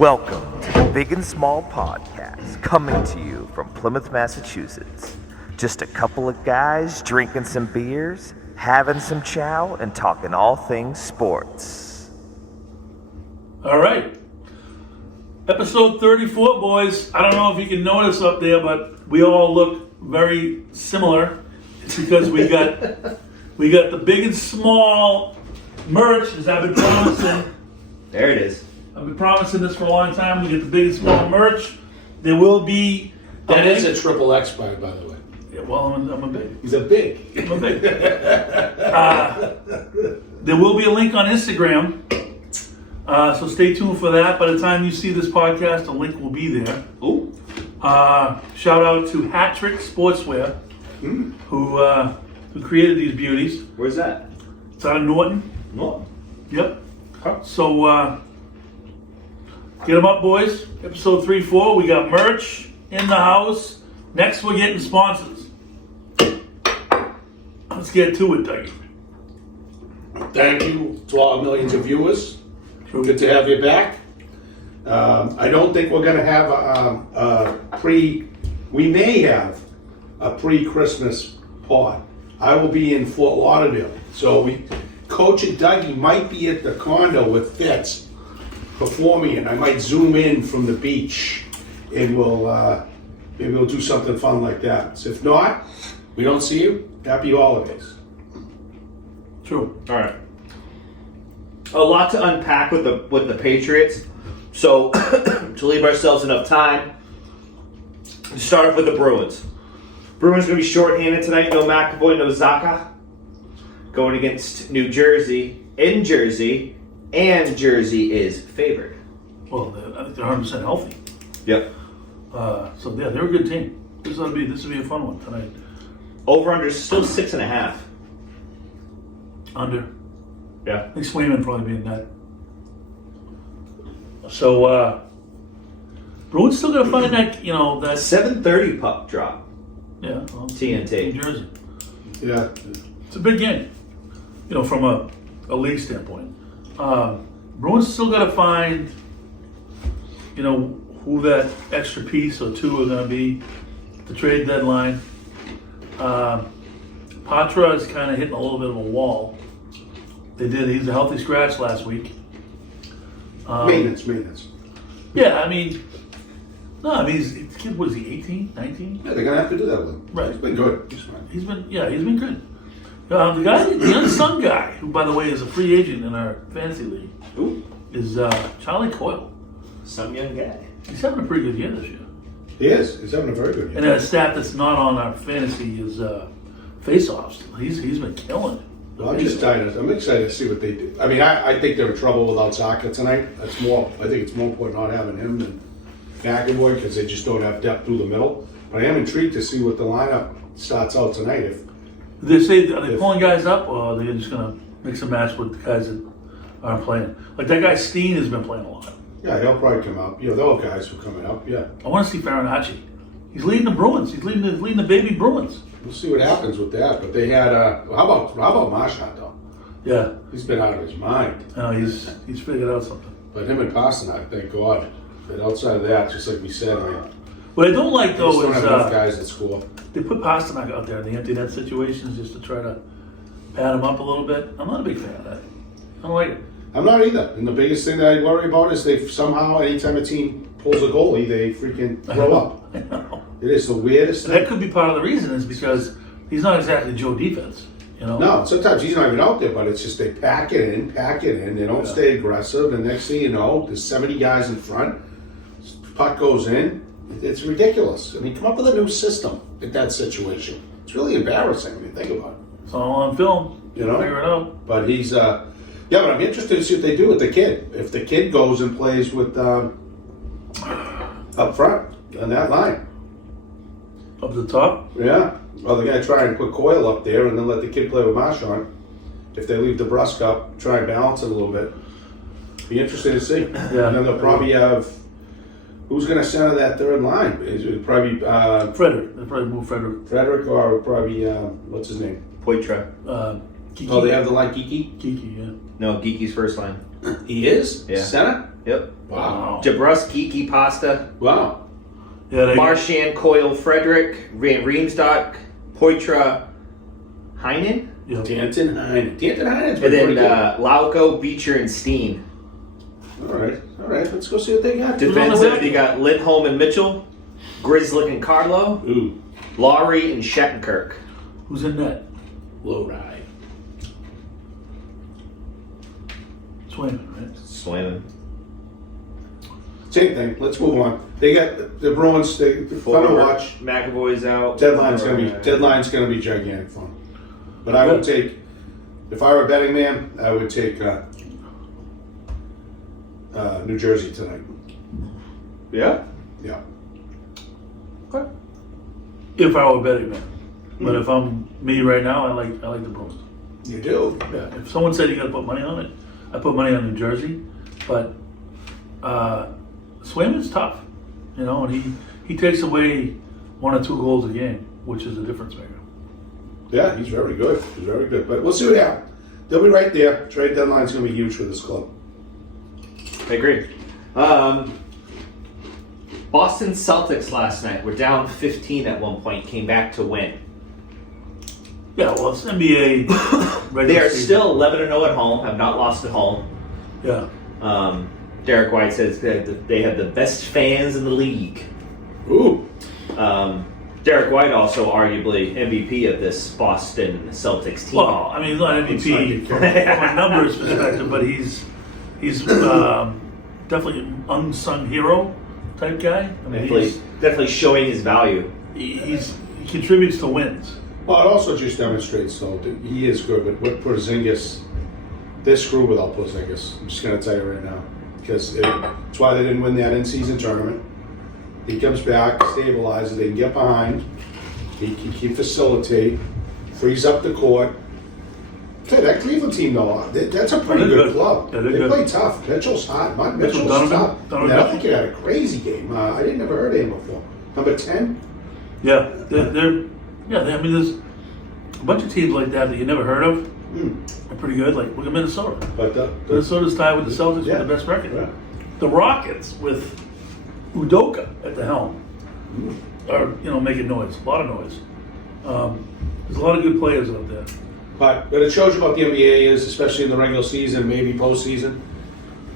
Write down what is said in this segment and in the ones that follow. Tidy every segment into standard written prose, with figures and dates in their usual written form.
Welcome to the Big and Small Podcast, coming to you from Plymouth, Massachusetts. Just a couple of guys drinking some beers, having some chow, and talking all things sports. All right. Episode 34, boys. I don't know if you can notice up there, but we all look very similar. It's because we got the big and small merch, as I've been promising. There it is. I've been promising this for a long time. We get the big and small merch. There will be... That is a triple X by the way. Yeah, well, I'm a big. He's a big. I'm a big. There will be a link on Instagram. So stay tuned for that. By the time you see this podcast, the link will be there. Ooh. Shout out to Hat Trick Sportswear, who created these beauties. Where's that? It's out of Norton. No. Yep. Huh. So get them up, boys. Episode 3-4. We got merch in the house. Next, we're getting sponsors. Let's get to it, Dougie. Thank you to all millions of viewers. True. Good to have you back. I don't think we're going to have we may have a pre-Christmas pod. I will be in Fort Lauderdale. So Coach and Dougie might be at the condo with Fitz performing, and I might zoom in from the beach, and maybe we'll do something fun like that. So if not, we don't see you. Happy holidays. True. All right. A lot to unpack with the Patriots. So to leave ourselves enough time, to start off with the Bruins. Bruins going to be shorthanded tonight. No McAvoy, no Zaka. Going against New Jersey in Jersey, and Jersey is favored. Well, I think they're 100% healthy. Yep. So yeah, they're a good team. This will be a fun one tonight. Over under still 6.5. Under. Yeah. I think Swayman probably being that. So Bruins still got to find that that 7:30 puck drop. yeah well, TNT. New Jersey. Yeah. It's a big game. From a league standpoint. Bruins still got to find who that extra piece or two are going to be at the trade deadline. Patra is kind of hitting a little bit of a wall. He's a healthy scratch last week. Maintenance. Yeah, he's kid. Was he 18, 19? Yeah, they're gonna have to do that with him. Right. He's been good. He's fine. He's been good. The unsung guy, who by the way is a free agent in our fantasy league, is Charlie Coyle. Some young guy. He's having a pretty good year this year. He is. He's having a very good year. And a stat that's not on our fantasy is face-offs. He's been killing it. Well, I'm excited to see what they do. I think they're in trouble without Zaka tonight. I think it's more important not having him than McAvoy because they just don't have depth through the middle. But I am intrigued to see what the lineup starts out tonight. Are they pulling guys up, or are they just going to mix and match with the guys that aren't playing? Like that guy Steen has been playing a lot. Yeah, he'll probably come up. Those guys who are coming up. Yeah, I want to see Farinacci. He's leading the Bruins. He's leading the baby Bruins. we'll see what happens with that. But they had how about Marchand though? Yeah, He's been out of his mind. he's figured out something. But him and Pasternak, thank God. But outside of that, just like we said, What I don't like they just though don't have enough is guys that score. they put Pasternak out there in the empty net situations just to try to pad him up a little bit. I'm not a big fan of that. I don't like it. I'm not either. And the biggest thing that I worry about is they somehow, anytime a team pulls a goalie, they freaking throw up. I know. It is the weirdest And thing. that could be part of the reason is because he's not exactly Joe defense. No, sometimes he's not even out there, but it's just they pack it in. They don't stay aggressive. And next thing you know, there's 70 guys in front. Puck goes in. It's ridiculous. Come up with a new system at that situation. It's really embarrassing when you think about it. It's all on film. Figure it out. But he's, but I'm interested to see what they do with the kid. If the kid goes and plays with up front on that line. Up the top? Yeah. Well, they're going to try and put Coyle up there and then let the kid play with Marchand. If they leave DeBrusque up, try and balance it a little bit. Be interesting to see. Yeah. And then they'll probably have, who's going to center that third line? It'll probably be Frederick. They'll probably move Frederick. Frederick or probably, what's his name? Poitras. Kiki. Oh, they have the line Kiki? Kiki, yeah. No, Geeky's first line. He is? Yeah. Center? Yep. Wow. Jabrus, Geeky Pasta, Wow. Yeah, they, Marchand, Coyle, Frederick, Van Riemsdijk, Poitra, Heinen, yeah. Danton Heinen. Danton Heinen's and been then pretty good. Lauko, Beecher, and Steen. All right. Let's go see what they got. Defensive, you got Lindholm and Mitchell, Grizzlick and Carlo, Ooh, Laurie and Shattenkirk. Who's in net? low ride. Swayman, right? Swayman. Same thing. Let's move on. They got the Bruins. Fun to watch. McAvoy's out. Deadline's gonna be gigantic fun. But I would take, if I were a betting man, I would take New Jersey tonight. Yeah? Yeah. Okay. If I were a betting man. But if I'm me right now, I like the Bruins. You do. Yeah. If someone said you got to put money on it, I put money on New Jersey. But Swayman's tough, and he takes away 1 or 2 goals a game, which is a difference maker. Yeah, he's very good. He's very good. But we'll see what happens. They'll be right there. Trade deadline's gonna be huge for this club. I agree. Boston Celtics last night were down 15 at one point, came back to win. Yeah, well, it's NBA. They are season. still 11-0 at home, have not lost at home. Yeah. Derek White says that they have the best fans in the league. Ooh. Derek White also arguably MVP of this Boston Celtics team. Well, I mean, he's not MVP from a numbers perspective, but he's definitely an unsung hero type guy. I mean, definitely showing his value. he contributes to wins. Well, it also just demonstrates, though, that he is good. But with Porzingis, they're screwed without Porzingis. I'm just going to tell you right now. Because it's why they didn't win that in-season tournament. He comes back, stabilizes, they can get behind. He can facilitate, frees up the court. Hey, that Cleveland team, though, that's a pretty They're good good. club. Yeah, they're they good. play tough. Mitchell's hot. Mitchell's Donovan- tough. Donovan I Mitchell. think he had a crazy game. I didn't never heard of him before. Number 10? Yeah, I mean, there's a bunch of teams like that you never heard of. They're pretty good. Like, look at Minnesota. But Minnesota's tied with the Celtics Yeah. with the best record. Yeah. The Rockets with Udoka at the helm are making noise, a lot of noise. There's a lot of good players out there. But what it shows you about the NBA is, especially in the regular season, maybe postseason,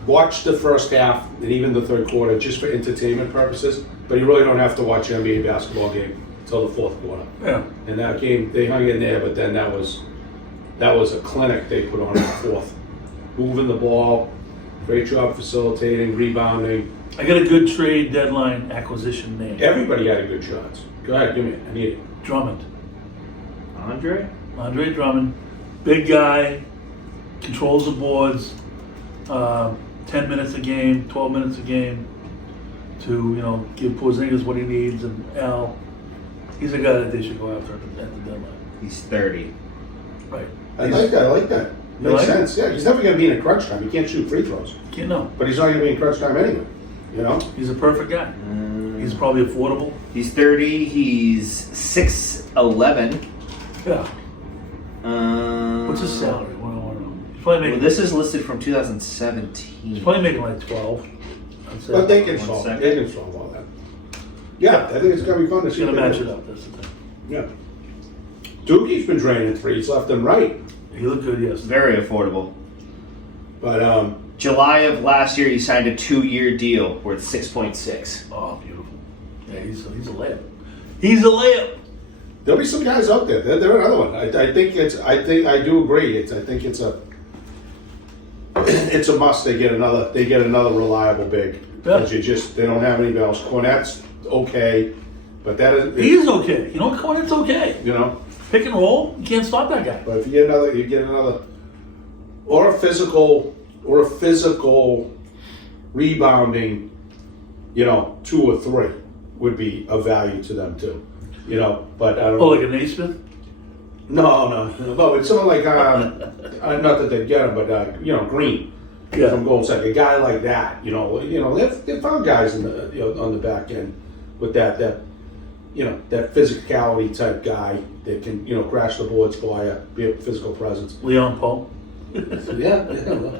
watch the first half and even the third quarter just for entertainment purposes. But you really don't have to watch an NBA basketball game until the fourth quarter. Yeah, And that game, they hung in there, but then that was a clinic they put on in the fourth. Moving the ball, great job facilitating, rebounding. I got a good trade deadline acquisition name. Everybody had a good shot. Go ahead, give me it. I need it. Drummond, Andre Drummond, big guy, controls the boards. 10 minutes a game, 12 minutes a game to give Porzingis what he needs, and Al, he's a guy that they should go after at the deadline. He's 30. Right. I like that. You Makes like it? sense. Yeah, he's never going to be in a crunch time. He can't shoot free throws. Can't know. But he's not going to be in crunch time anyway. He's a perfect guy. He's probably affordable. He's 30. He's 6'11". Yeah. What's his salary? What do I want to know? He's probably Well, making. this is listed from 2017. He's probably making like 12. I'd say. But they can One solve. second. They can solve all that. Yeah, I think it's going to be fun to He's see. gonna what they match do. it up. That's the thing. Yeah. Dookie's been draining threes left and right. He looked good, yes. Very affordable. But July of last year, he signed a 2-year deal worth 6.6. Oh, beautiful. Yeah, he's a layup. He's a layup. there'll be some guys out there. They're another one. I do agree. I think it's a must. They get another reliable big. Yeah. Because they don't have anybody else. Cornette's okay, but that is He's okay. You know what, Cornette's okay. Pick and roll, you can't stop that guy. But if you get another, or a physical rebounding, 2 or 3 would be of value to them too. But I don't. Oh, like a Naismith? No. It's someone like not that they get him, but Green from Gold State, a guy like that. They found guys in the on the back end with that physicality type guy that can crash the boards for you, be a physical presence. Leon Paul? Yeah, well,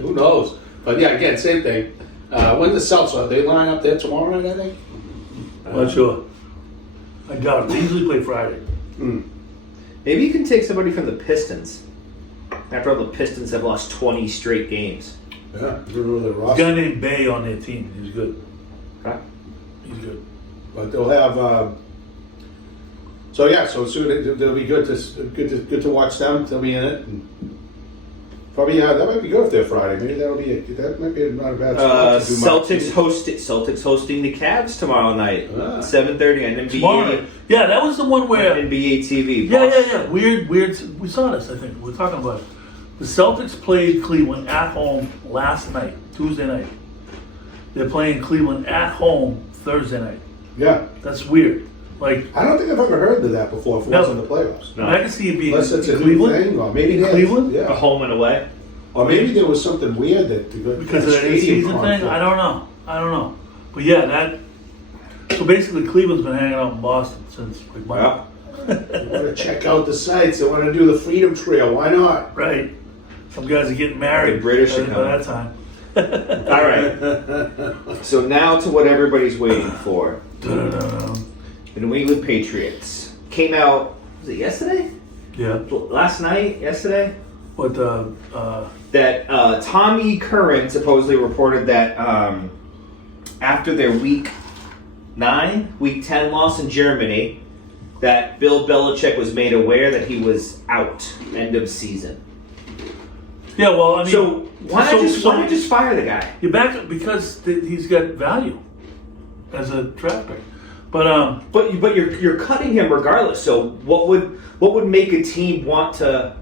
who knows? But yeah, again, same thing. When the Celtics, they line up there tomorrow night, I think? Not sure. I doubt it. They usually play Friday. Maybe you can take somebody from the Pistons. After all, the Pistons have lost 20 straight games. Yeah, they're There's a guy named Bay on their team. He's good. Huh? He's good. But they'll have. So soon they'll be good to watch them. They'll be in it. And probably that might be good if they're Friday. Maybe that might be not a bad spot to do Celtics hosting the Cavs tomorrow night, 7:30 on NBA. Tomorrow. Yeah, that was the one where NBA TV. Yeah. Weird. We saw this. I think we were talking about it. The Celtics played Cleveland at home last night, Tuesday night. They're playing Cleveland at home Thursday night. Yeah, That's weird. Like, I don't think I've ever heard of that before. If it wasn't the playoffs, No. I can see it being unless it's in a new Cleveland. thing, or maybe it is. Cleveland? A Yeah, home and away. or maybe there was something weird Because of that in-season thing? I don't know. But yeah, so basically Cleveland's been hanging out in Boston since like Monday. Yeah. I want to check out the sites. I want to do the Freedom Trail. Why not? Right. Some guys are getting married The British by are coming. that time. All right. So now to what everybody's waiting for. Dun-dun-dun. The New England Patriots came out. Was it yesterday? Yeah. Last night? Yesterday? But That Tommy Curran supposedly reported that after their week 10 loss in Germany, that Bill Belichick was made aware that he was out end of season. yeah, well, I mean, So why not just fire the guy? you're back because he's got value as a draft pick. But But you're cutting him regardless. So what would make a team want to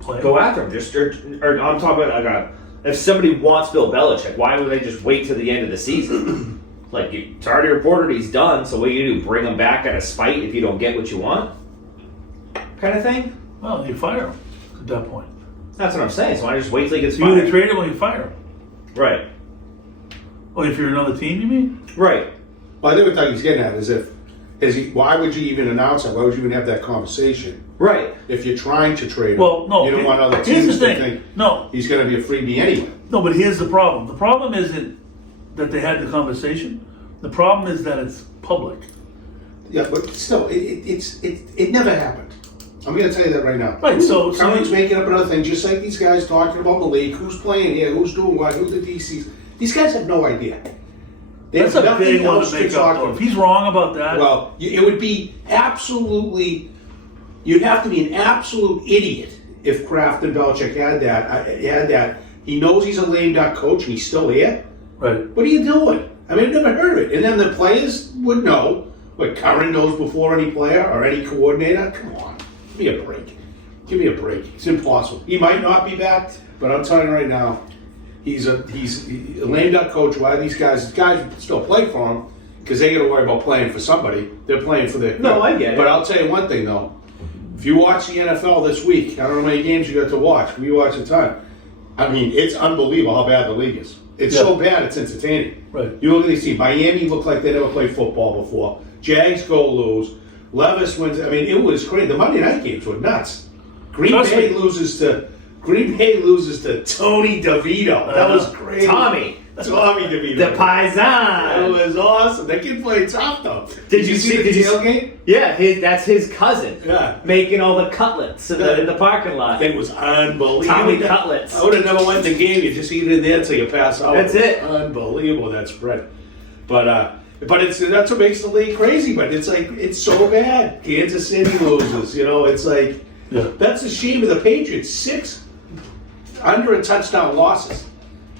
play. go after him? Or I'm talking about if somebody wants Bill Belichick, why would they just wait to the end of the season? Like, it's already reported he's done, so what do you do? Bring him back out of spite if you don't get what you want? Kind of thing? Well, you fire him at that point. That's what I'm saying. So why just wait till he gets You either fired? trade him or you fire him. Right. Oh, if you're another team, you mean? Right. Well, I think what he's getting at is why would you even announce it? Why would you even have that conversation? Right. If you're trying to trade him, Well, no. you don't want other Here's teams the to thing. think No, he's going to be a freebie anyway. no, but here's the problem. The problem isn't that they had the conversation. The problem is that it's public. Yeah, but still, it never happened. I'm going to tell you that right now. Right, so Curran's making up another thing, just like these guys talking about Malik, who's playing here, who's doing what, who the DCs. These guys have no idea. They that's have a nothing big one else to make talk up. Though. about. If he's wrong about that, Well, it would be absolutely. You'd have to be an absolute idiot if Kraft and Belichick had that. He knows he's a lame duck coach and he's still here. right? What are you doing? I mean, I've never heard of it. And then the players would know. What Curran knows before any player or any coordinator. Come on, give me a break. Give me a break. It's impossible. He might not be back, but I'm telling you right now, he's a lame duck coach. Why these guys still play for him because they got to worry about playing for somebody. They're playing for their. No, I get it. But I'll tell you one thing though. If you watch the NFL this week, I don't know how many games you got to watch. We watch a ton. I mean, it's unbelievable how bad the league is. It's so bad, it's entertaining. Right. You look at these teams. Miami looked like they never played football before. Jags go lose. Levis wins. I mean, it was crazy. The Monday night games were nuts. Green Bay loses to Tony DeVito. That was crazy. Tommy DeVito. the Paisan. That was awesome. That kid played tough though. Did you see the tailgate? Yeah, that's his cousin. Yeah. Making all the cutlets in the parking lot. It was unbelievable. Tommy Cutlets. I would have never won the game. You just eat it in there until you pass out. That's it. Unbelievable that spread. But that's what makes the league crazy. But it's like it's so bad. Kansas City loses. You know, it's like that's the shame of the Patriots. 6 under a touchdown losses.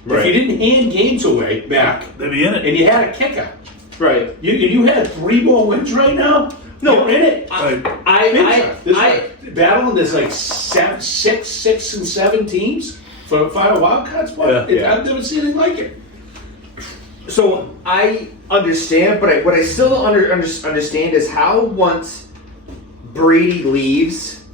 Right. If you didn't hand games away back, They'd be in it. and you had a kicker, Right. you had 3 more wins right now. No, you're in it. I Battling there's like 6 and 7 teams for a final wild card spot. Yeah. I've never seen anything like it. So I understand, but what I still don't understand is how once Brady leaves,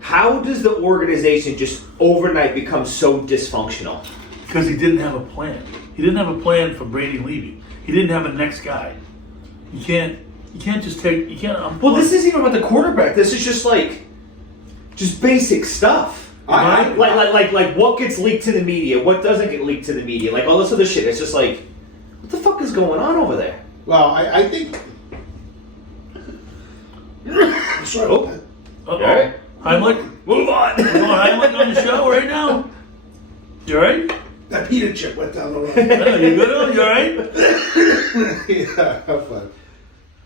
how does the organization just overnight become so dysfunctional? Because he didn't have a plan. He didn't have a plan for Brady leaving. He didn't have a next guy. You can't just take. You can't. Well, this isn't even about the quarterback. This is just like just basic stuff. I- Like what gets leaked to the media, what doesn't get leaked to the media, like all this other shit. It's just like, what the fuck is going on over there? Well, I think. Sorry about that. Uh-oh. All right. Heimlich? Move on. We're going Heimlich on the show right now. You alright? That pita chip went down the road. You good? You alright? Yeah, have fun.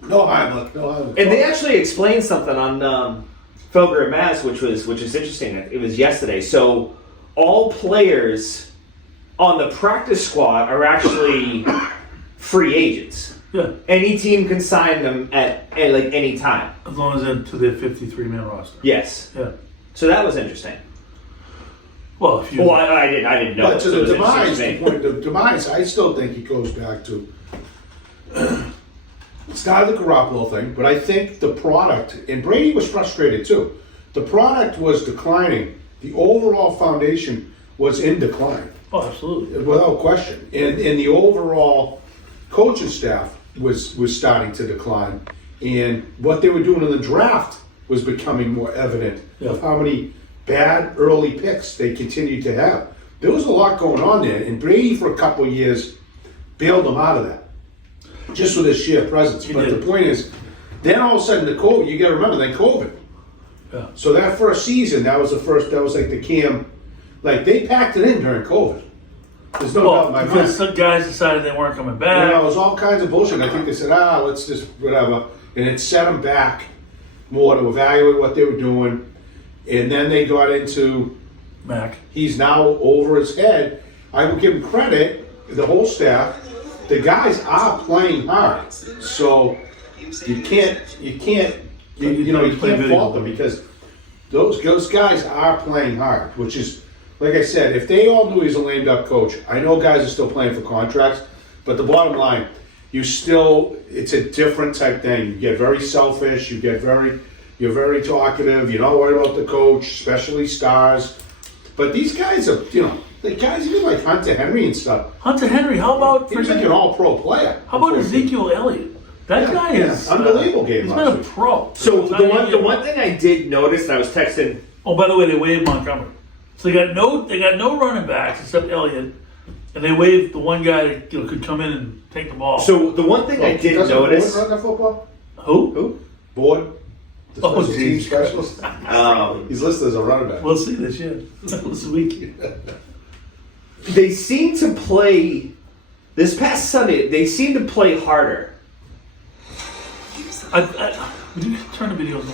No Heimlich, no Heimlich. And they actually explained something on Felger and Mass, which is interesting. It was yesterday. So all players on the practice squad are actually free agents. Yeah. Any team can sign them at like any time. As long as they're to their 53-man roster. Yes. Yeah. So that was interesting. Well, if you. Well, I didn't know. But to So it the was demise, interesting the to me. point, the demise, I still think it goes back to. It's not the Garoppolo thing, but I think the product, and Brady was frustrated too. The product was declining. The overall foundation was in decline, Oh, absolutely. without question. And the overall coaching staff was starting to decline. And what they were doing in the draft was becoming more evident of how many bad early picks they continued to have. There was a lot going on there, and Brady for a couple of years bailed them out of that, just with his sheer presence. He But did. the point is, then all of a sudden the COVID, you got to remember, then COVID. Yeah. So that first season, that was like the Cam, like they packed it in during COVID. There's no doubt in Well, my because mind. some guys decided they weren't coming back. You know, it was all kinds of bullshit. I think they said, let's just whatever, and it set them back more to evaluate what they were doing. And then they got into, Mac. he's now over his head. I will give him credit, the whole staff. The guys are playing hard, so you can't fault them because those guys are playing hard. Which is, like I said, if they all knew he was a lame duck coach, I know guys are still playing for contracts, but the bottom line, it's a different type thing. You get very selfish. You're very talkative. You're not worried about the coach, especially stars. But these guys are, the guys even like Hunter Henry and stuff. Hunter Henry, how about He was like an all-pro player. how about Ezekiel Elliott? That guy is unbelievable game He's last been a week. pro. So the one thing I did notice, and I was texting. Oh, by the way, they waived Montgomery. So they got no running backs except Elliott, and they waived the one guy that could come in and take the ball. So the one thing I did Doesn't notice. Boyd run that football? who? Boyd, the Oh, special team geez. specialist. He's listed as a running back. We'll see this year. This week. They seem to play this past Sunday. They seem to play harder. Would you turn the videos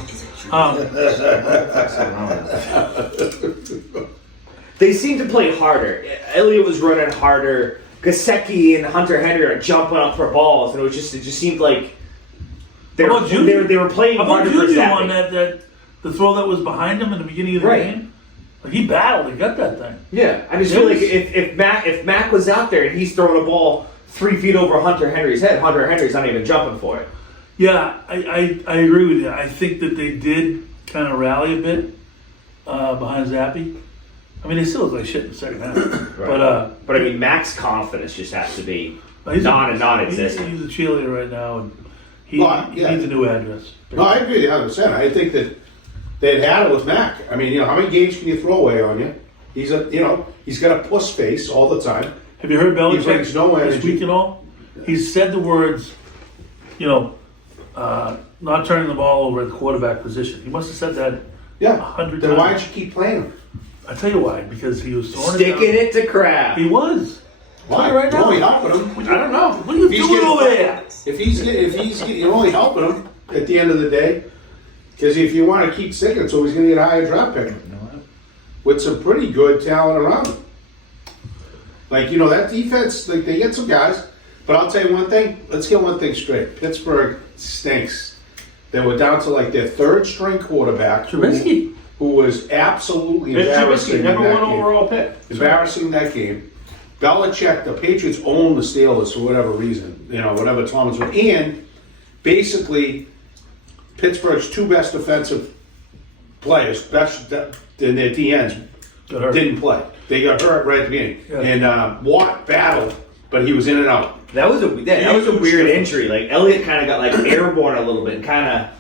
on? They seem to play harder. Elliott was running harder. Gasecki and Hunter Henry are jumping up for balls, and it just seemed like they How about Juju? were playing How about harder for Juju Zappy. on that the throw that was behind him in the beginning of the Right. game? Like he battled and got that thing. Yeah, I just There feel like was- if Mac was out there and he's throwing a ball 3 feet over Hunter Henry's head, Hunter Henry's not even jumping for it. Yeah, I agree with you. I think that they did kind of rally a bit behind Zappy. I mean, they still look like shit in the second half. But I mean, Mac's confidence just has to be He's non-existent. He's a cheerleader right now, and he Well, yeah. needs a new address. No, I agree 100%. I think that they'd had it with Mac. I mean, how many games can you throw away on you? He's got a puss face all the time. Have you heard He brings no Belichick this energy. week and all? He's said the words, not turning the ball over at the quarterback position. He must have said that Yeah. 100 Then why times. don't you keep playing him? I tell you why, because he was throwing Sticking it it to crap. down. He was. Why? Right You're now. only helping him. I don't know. What are you If he's doing getting- over there? You're only helping him at the end of the day. Because if you want to keep sticking it, so he's going to get a higher draft pick with some pretty good talent around him. Like, that defense, like, they get some guys. But I'll tell you one thing. Let's get one thing straight. Pittsburgh stinks. They were down to, like, their third string quarterback. Trubisky. Who was absolutely embarrassing in number that one game. overall pick. Embarrassing in that game. Belichick, the Patriots own the Steelers for whatever reason. Whatever Thomas would. And basically, Pittsburgh's two best defensive players, best in their DNs, Got hurt. didn't play. They got hurt right at the beginning. Yeah. And Watt battled, but he was in and out. That was a weird injury. Like Elliott kind of got like airborne a little bit and kind of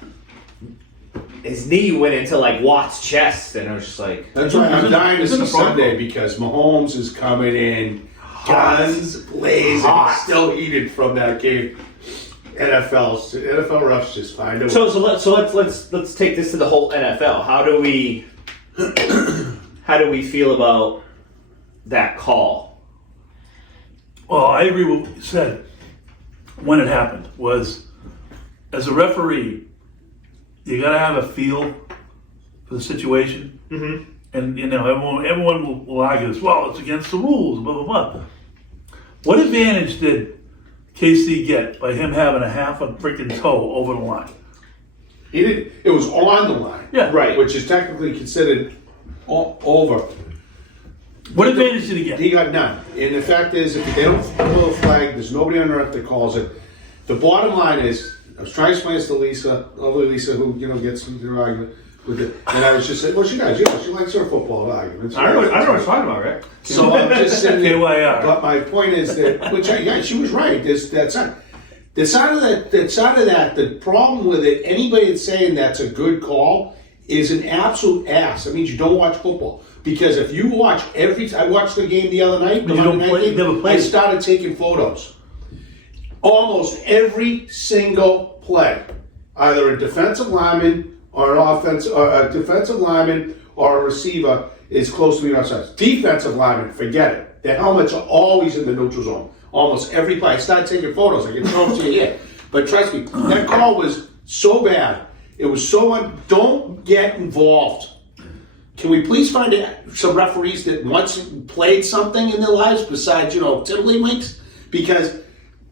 his knee went into like Watt's chest, and I was just like, That's why I'm dying to it's in see the protocol. Sunday because Mahomes is coming in, guns blazing, Hot. still heated from that game. NFL refs just find a so let's take this to the whole NFL. How do we feel about that call? Well, I agree with what you said when it happened. Was as a referee, you got to have a feel for the situation. Mm-hmm. And, everyone will argue this, well, it's against the rules, blah, blah, blah. What advantage did KC get by him having a half a freaking toe over the line? He did. It was on the line, Yeah. Right. which is technically considered over. What advantage did he get? He got none. And the fact is, if they don't pull a flag, there's nobody on earth that calls it. The bottom line is, I was trying to explain this to Lisa, lovely Lisa, who gets into an argument with it, and I was just saying, well, she does, she likes her football arguments. I know what you're talking about, right? So I'm just saying, KYR. but my point is that, she was right. That side of that, the problem with it, anybody that's saying that's a good call is an absolute ass. That means you don't watch football. Because if you watch I watched the game the other night, But you don't play- never played I it. started taking photos. Almost every single play, either a defensive lineman or a defensive lineman or a receiver is close to being offside. Defensive linemen, forget it. Their helmets are always in the neutral zone. Almost every play. I started taking photos. I can show them to you here. But trust me, that call was so bad. It was so don't get involved. Can we please find some referees that once played something in their lives besides, tiddlywinks? Because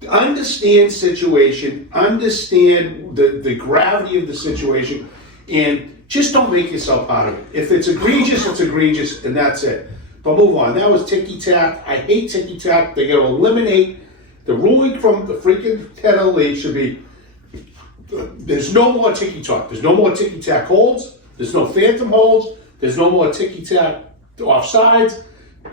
understand situation, understand the gravity of the situation, and just don't make yourself out of it. If it's egregious, it's egregious, and that's it. But move on. That was ticky-tack. I hate ticky-tack. They're going to eliminate the ruling from the freaking head of the league should be there's no more ticky-tack. There's no more ticky-tack holds. There's no phantom holds. There's no more ticky-tack offsides.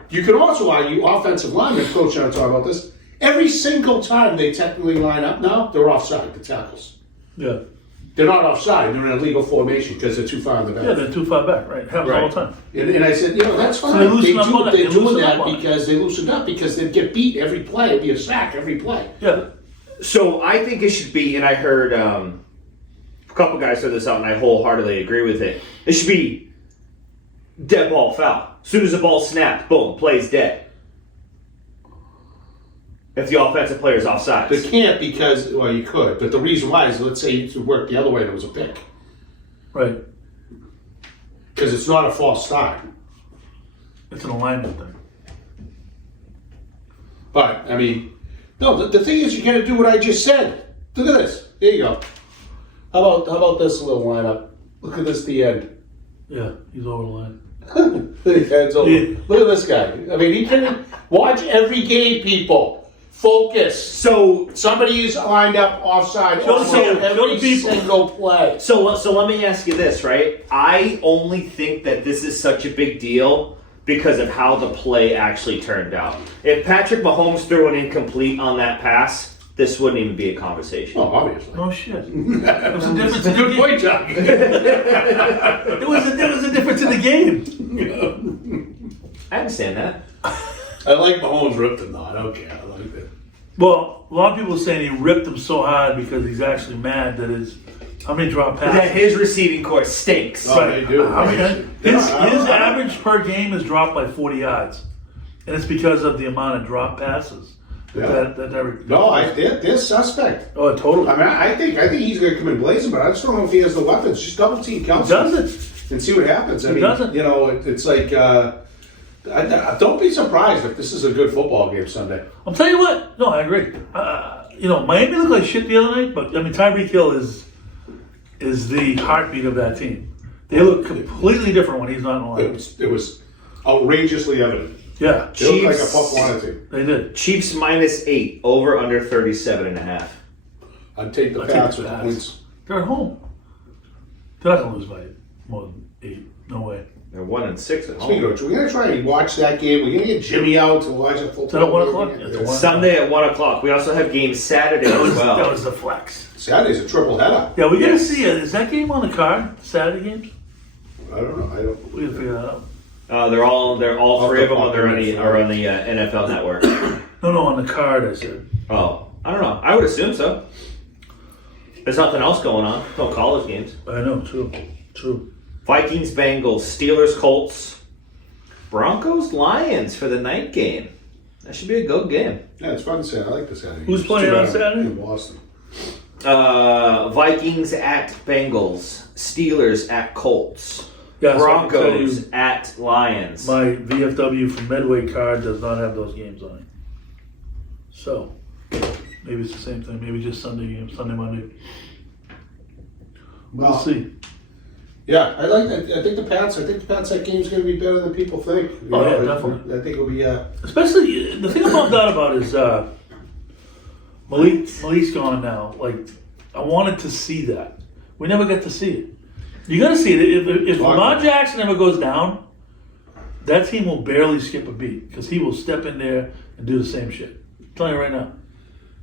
You can also argue offensive linemen, Coach and I talk about this, every single time they technically line up now, they're offside, the tackles. Yeah. They're not offside, they're in a legal formation because they're too far in the back. Yeah, they're too far back, right? Happens all the time. And I said, that's fine. they loosen up on it. They're They doing loosen up that on it. because they loosened up because they'd get beat every play. It'd be a sack every play. Yeah. So I think it should be, and I heard a couple guys said this out, and I wholeheartedly agree with it. It should be dead ball foul. As soon as the ball snapped, boom, play's dead. If the offensive player is offside. They can't because, you could, but the reason why is, let's say it worked the other way and it was a pick. Right. Because it's not a false start. It's an alignment thing. But, no, the thing is you got to do what I just said. Look at this. There you go. How about this little lineup? Look at this, the end. Yeah, he's over the line. The head's over. Yeah. Look at this guy. He can watch every game, people. Focus. So Somebody is lined up offside Show almost the every people. single play. So let me ask you this, right? I only think that this is such a big deal because of how the play actually turned out. If Patrick Mahomes threw an incomplete on that pass, this wouldn't even be a conversation. Oh, obviously. No shit. There was a difference in the Good game. point, John. There was a difference in the game. I understand that. I like Mahomes ripped him, though. I don't care. I like it. Well, a lot of people are saying he ripped him so hard because he's actually mad that how many drop passes? That his receiving core stinks. Oh, they do. His average per game is dropped by 40 yards. And it's because of the amount of drop passes. Yeah. They're suspect. Oh, totally. I think he's going to come in blazing, but I just don't know if he has the weapons. Just double team Kelsey. Does it? And see what happens. He doesn't. It's like, don't be surprised if this is a good football game Sunday. I'll tell you what. No, I agree. Miami looked like shit the other night, but Tyreek Hill is the heartbeat of that team. They look completely different when he's not in the line. It was outrageously evident. Yeah, They looked like a Puff wanted to. they did. Chiefs -8, over under 37.5. I'd take the I'd take Pats the with Pats. points. They're at home. They're not going to lose by more than 8. No way. They're 1-6 at Speaking home. of which, we're going to try and watch that game. We're going to get Jimmy out to watch a football Is that at 1 game. o'clock? Yeah, it's at 1. Sunday at 1 o'clock. We also have games Saturday as well. That was the flex. Saturday's a triple header. Yeah, we gotta Yes. see it. Is that game on the card? Saturday games? I don't know. We gotta figure that out. They're all three of them are on the Yeah. NFL Network. No, on the card. I said. Oh, I don't know. I would assume so. There's nothing else going on. No college games. I know. True. Vikings, Bengals, Steelers, Colts, Broncos, Lions for the night game. That should be a good game. Yeah, it's fun to say. I like this Saturday. Who's It's playing too on bad Saturday? In Boston. Vikings at Bengals, Steelers at Colts, Yeah, so I can tell Broncos you, at Lions. my VFW from Medway card does not have those games on it. So maybe it's the same thing. Maybe just Sunday games, Sunday, Monday. We'll Well, see. Yeah, I like that. I think the Pats that game's going to be better than people think. Oh, yeah, definitely. I think it'll be. Especially the thing I'm bummed out about is Malik's gone now. Like I wanted to see that. We never got to see it. You got to see it. If Lamar Jackson ever goes down, that team will barely skip a beat because he will step in there and do the same shit. I'm telling you right now.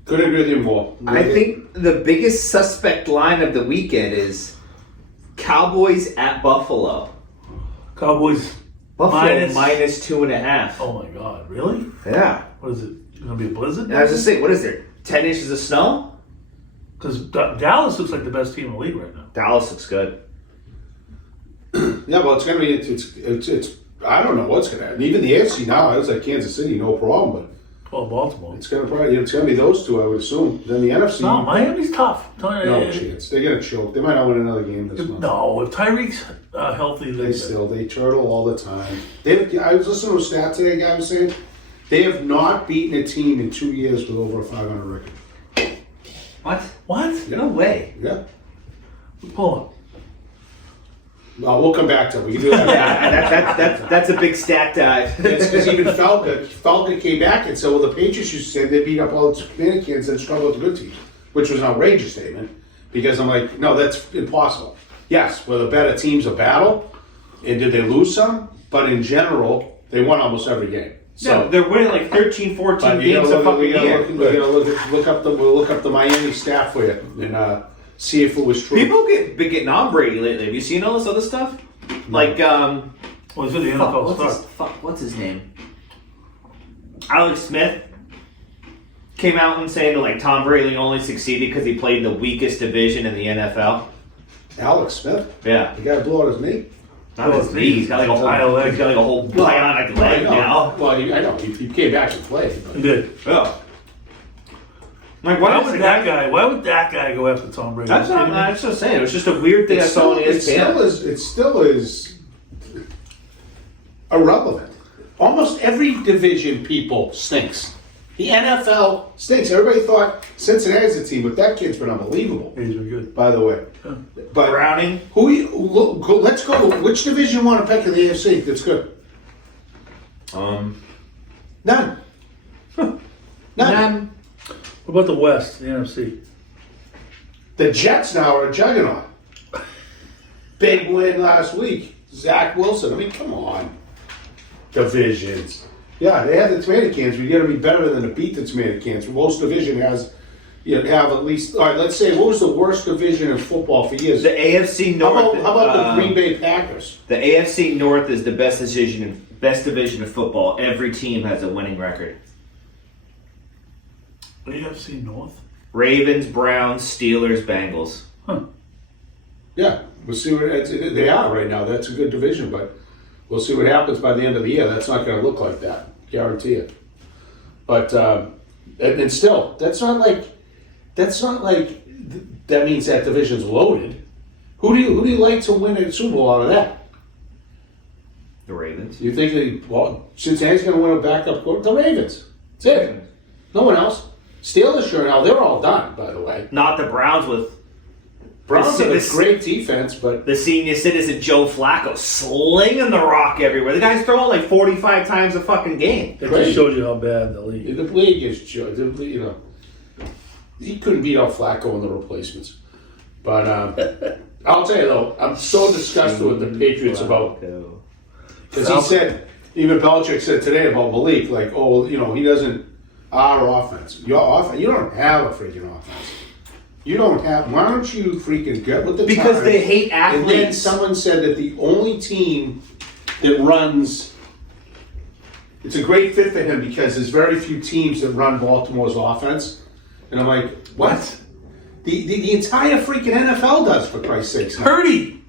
Couldn't agree with you more. I think the biggest suspect line of the weekend is Cowboys at Buffalo. Cowboys. Buffalo minus 2.5. Oh my God! Really? Yeah. What is it? Going to be a blizzard? And I was just saying, what is there? 10 inches of snow? Because Dallas looks like the best team in the league right now. Dallas looks good. Yeah, well, it's going to be. It's. I don't know what's going to happen. Even the AFC now, I was like Kansas City, no problem, but. Oh, Baltimore. It's gonna be those two, I would assume. Then the NFC. No, Miami's tough. No chance. They're gonna choke. They might not win another game this month. No, if Tyreek's healthy, They turtle all the time. I was listening to a stat today. A guy was saying they have not beaten a team in 2 years with over a 500 record. What? Yeah. No way. Yeah. Pull up. Well, we'll come back to it. We can do that. That's a big stat dive. It's because even Falca came back and said, well, the Patriots used to say they beat up all the Dominicans and struggled with the good teams, which was an outrageous statement. Because I'm like, no, that's impossible. Yes, were the better teams a battle, and did they lose some? But in general, they won almost every game. So they're winning like 13, 14 but you games a fucking year. We'll look up the Miami staff for you and see if it was true. People been getting on Brady lately. Have you seen all this other stuff? Like, Well, it's in the NFL start. what's his name? Alex Smith came out and saying that like Tom Brady only succeeded because he played in the weakest division in the NFL. Alex Smith, Yeah, the guy blew out his knee. not his knee. He's got like a whole, he's got like a whole bionic leg now. Well, I know he came back and played. He did. Yeah. Like Why would that guy go after Tom Brady? That's not. I'm just saying. It was just a weird thing I saw on ESPN. It still is irrelevant. Almost every division, people, stinks. The NFL stinks. Everybody thought Cincinnati's a team, but that kid's been unbelievable. He's been good. By the way, but Browning. let's go. Which division you want to pick in the AFC? That's good. None. None. What about the West, the NFC? The Jets now are a juggernaut. Big win last week. Zach Wilson. I mean, come on. Divisions. Yeah, they had the tomato cans. We got to be better than to beat the tomato cans. Most division has, have at least. All right, let's say what was the worst division in football for years? The AFC North. How about the Green Bay Packers? The AFC North is the best division of football. Every team has a winning record. AFC North? Ravens, Browns, Steelers, Bengals. Huh. Yeah, we'll see what they are right now. That's a good division, but we'll see what happens by the end of the year. That's not going to look like that, guarantee it. But and still, that's not like that means that division's loaded. Who do you like to win a Super Bowl out of that? The Ravens. You think Cincinnati's going to win a backup quarter? The Ravens. That's it. No one else. Steelers, sure. Now they're all done, by the way. Not the Browns with Browns have a great defense, but the senior citizen Joe Flacco slinging the rock everywhere. The guy's throwing like 45 times a fucking game. It just shows you how bad the league is. the league is, he couldn't beat out Flacco in the replacements. But I'll tell you though, I'm so disgusted with the Patriots about Because he said, even Belichick said today about Malik, like, oh, you know, he doesn't, our offense. Your offense, you don't have a freaking offense. You don't have, why don't you freaking get with the Because times? they hate athletes. And then someone said that the only team that runs, it's a great fit for him because there's very few teams that run Baltimore's offense. And I'm like, what? The entire freaking NFL does, for Christ's sakes. Purdy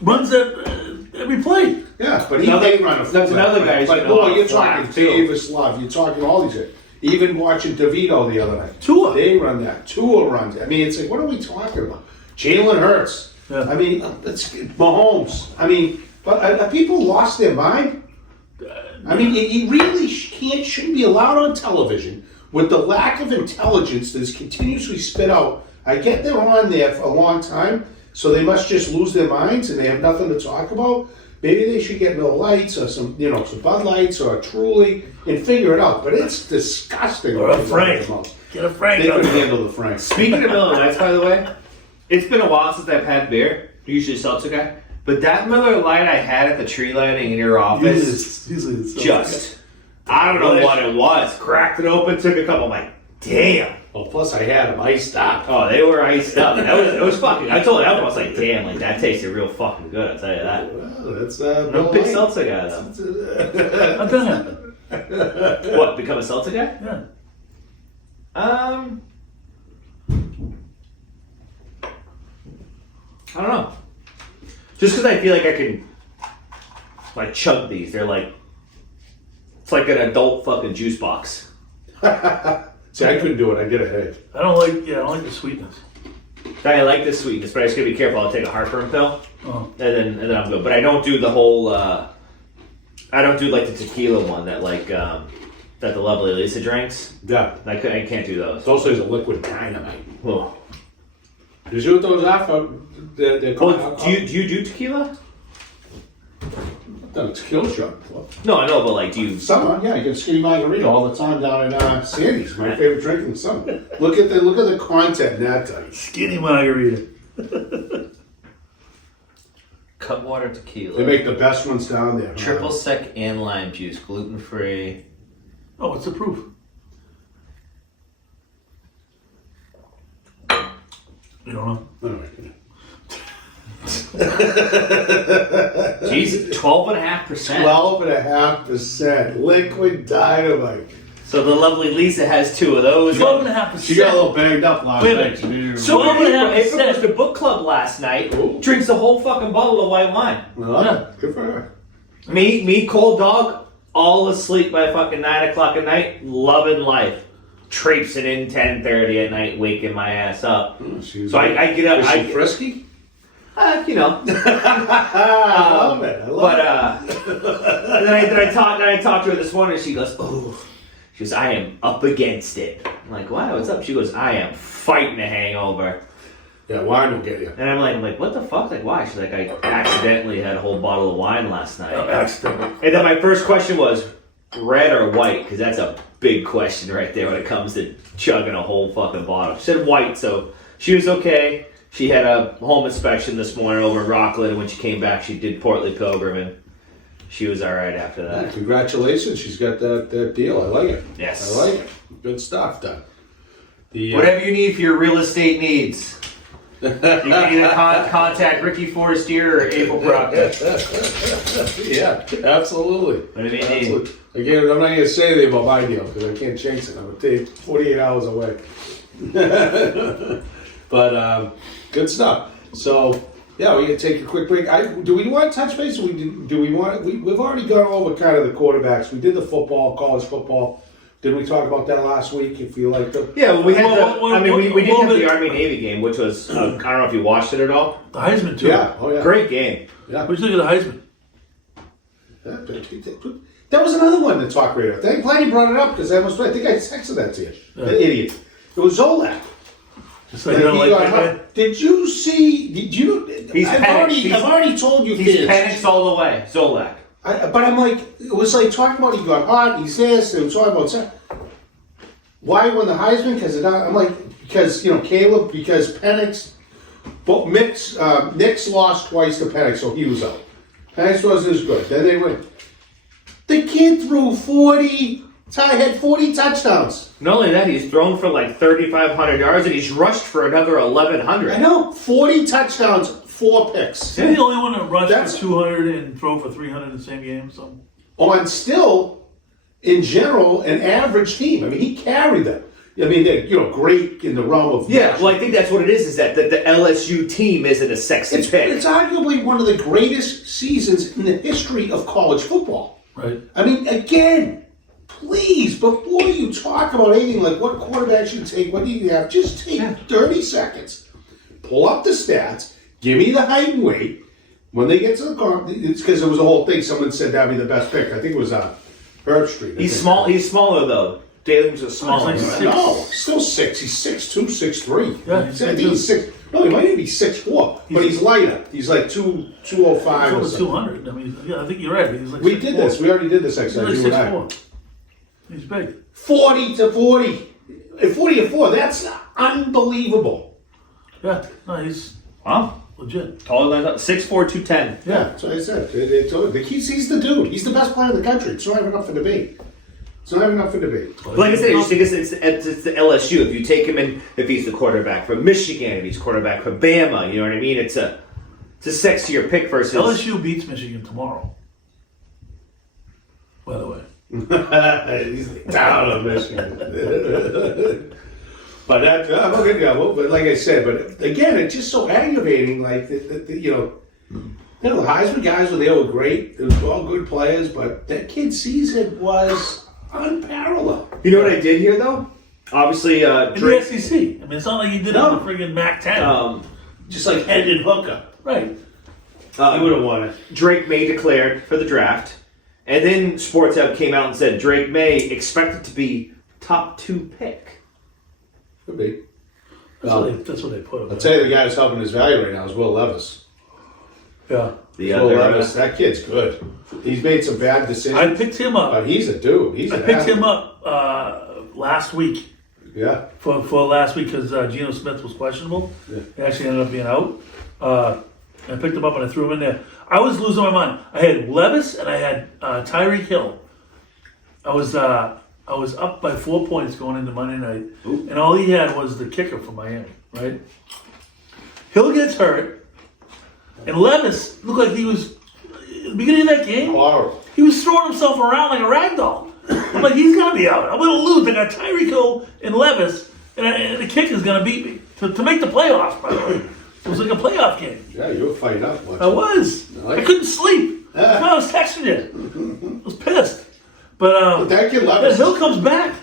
runs every play. Yeah, but he may run a fullback. That's another guy who's But gonna no, you're flag, talking too. Davis Love. You're talking all these guys. Even watching DeVito the other night. Tua. They run that. Tua runs it. I mean, it's like, what are we talking about? Jalen Hurts. Yeah. I mean, it's Mahomes. I mean, but people lost their mind. I mean, you really shouldn't be allowed on television with the lack of intelligence that's continuously spit out. I get they're on there for a long time, so they must just lose their minds and they have nothing to talk about. Maybe they should get Miller Lights or some Bud Lights or a Truly and figure it out. But it's disgusting. Or a Frank. Get a Frank. They out couldn't there. handle the Frank. Speaking of Miller Lights, by the way, it's been a while since I've had beer. Usually a seltzer guy. But that Miller Light I had at the tree lighting in your office, Usually it's just, I don't know what it was. Cracked it open, took a couple. I'm like, damn. Well, plus I had them iced up. Oh, they were iced up. It was fucking. I told Evan, I was like, damn, like that tasted real fucking good. I'll tell you that. Well, that's No Miller big Lite. seltzer guy though. I've done it. What? Become a seltzer guy? Yeah. I don't know. Just because I feel like I can, like, chug these. They're like, it's like an adult fucking juice box. See, I couldn't do it. I get a headache. I don't like the sweetness. I like the sweetness, but I just gotta be careful. I'll take a heartburn pill, Oh. and then I'm good. But I don't do the whole. I don't do like the tequila one that that the lovely Lisa drinks. Yeah. I can't do those. It's also a liquid dynamite. Oh. Did you know what those are for? They're called Well, do you do tequila? I've done a tequila shot before. No, I know, but like, do you? Summer, yeah, you get skinny margarita all the time down in Sandy's. My favorite drink in the summer. Look at the content in that thing. Skinny margarita. Cut water tequila. They make the best ones down there. Triple sec and lime juice, gluten free. Oh, what's the proof? You don't know. Anyway. Jeez, 12.5%. 12.5% liquid dynamite. So the lovely Lisa has two of those. 12.5%. She got a little banged up last Wait a night. minute. So Well, April yeah, goes to book club last night. Ooh. Drinks a whole fucking bottle of white wine. Well, good for her. Me, cold dog, all asleep by fucking 9 o'clock at night, loving life. Traipsing in 10:30 at night, waking my ass up. She's So I get up. Is she frisky? You know. I love it. I love But and then I talked to her this morning. She goes, "Oh," she goes, "I am up against it." I'm like, "Wow, what's up?" She goes, "I am fighting a hangover." it. Yeah, wine will get you. And I'm like, "What the fuck? Like, why?" She's like, "I accidentally had a whole bottle of wine last night." Accidentally. And then my first question was, red or white? Because that's a big question right there when it comes to chugging a whole fucking bottle. She said white, so she was okay. She had a home inspection this morning over in Rockland, and when she came back, she did Portland Pilgrim, and she was all right after Yeah, that. congratulations. She's got that deal. I like it. Yes. I like it. Good stuff, done. Whatever you need for your real estate needs. You can either contact Ricky Forestier or April Proctor. Yeah, absolutely. Whatever you need. Absolutely. Again, I'm not going to say anything about my deal because I can't change it. I'm going to take 48 hours away. But good stuff. So, yeah, we're going to take a quick break. Do we want to touch base? We've already gone over kind of the quarterbacks. We did the football, college football. Did we talk about that last week? If you like to. Yeah, well, we had we did have bit- the Army-Navy game, which was, I don't know if you watched it at all. The Heisman, too. Yeah. Oh, yeah. Great game. Yeah. What do you think of the Heisman? That was another one to talk radio. I'm glad you brought it up because I think I texted that to you. The idiot. It was Zolak. So you don't like that guy? Did you see? Did you? He's I've panicked. already told you He's this. Penix all the way. Zolak. But I'm like, it was like talking about he got hot. He's this. They were talking about that. Why won the Heisman? Because I'm like, because Caleb, because Penix, but Nick's lost twice to Penix, so he was out. Banks wasn't as good. Then they went. The kid threw 40. Ty had 40 touchdowns. Not only that, he's thrown for like 3,500 yards and he's rushed for another 1,100. I know. 40 touchdowns, 4 picks. Is he the only one that rushed That's- for 200 and throw for 300 in the same game? So On still, in general, an average team. I mean, he carried them. I mean, they're great in the realm of Yeah, well, I think that's what it is that the LSU team isn't a sexy pick. it's arguably one of the greatest seasons in the history of college football. right. I mean, again, please, before you talk about anything like what quarterback should take, what do you have, just take 30 seconds, pull up the stats, give me the height and weight. When they get to the car, it's because it was a whole thing. Someone said that'd be the best pick. I think it was Herb Street. He's small. He's smaller though. Daly's a smaller. He's like No, still 6. He's 6'2", 6'3". Yeah, he's I think he's 6. No, he might even be 6'4", but he's lighter. He's like 205 or Over something. 200. I mean, yeah, I think you're right. He's like We 6'4". did this. We already did this He's exercise. like You and I. 6'4". He's big. 40 to 40. 40 to 4. That's unbelievable. Yeah, no, he's Huh? legit. Taller than 6'4", 210. Yeah, that's what I said. He's the dude. He's the best player in the country. It's not even up for debate. It's not even up for debate. Like I said, I just think it's the LSU. If you take him in, if he's the quarterback from Michigan, if he's quarterback from Bama, you know what I mean? It's a sexier pick versus LSU beats Michigan tomorrow. By the way. He's down on Michigan. But but like I said, but again, it's just so aggravating. Like the Heisman guys they were great. They were all good players, but that kid's season was unparalleled. You know what I did here though? Obviously, In Drake. the SEC. I mean, it's not like he did it on the friggin' MAC-10. Just like Hendon Hooker, right. he would have won it. Drake May declared for the draft, and then Sports Hub came out and said Drake May expected to be top 2 pick. Could be. That's what they put him. I'll tell you, the guy who's helping his value right now is Will Levis. Yeah. The Will other, Levis, that kid's good. He's made some bad decisions, I picked him up. but he's a dude. He's I an picked athlete. him up last week. Yeah. For last week because Geno Smith was questionable. Yeah. He actually ended up being out. I picked him up and I threw him in there. I was losing my mind. I had Levis and I had Tyreek Hill. I was up by 4 points going into Monday night, and all he had was the kicker from Miami. Right? Hill gets hurt, and Levis looked like he was at the beginning of that game. Horrible. He was throwing himself around like a rag doll. I'm like, he's gonna be out. I'm gonna lose. I got Tyreek Hill and Levis, and the kicker's gonna beat me to make the playoffs. By the way, it was like a playoff game. Yeah, you were fighting up. I was. I couldn't sleep. Yeah. I was texting you. I was pissed. But That kid then Levis. Hill comes back.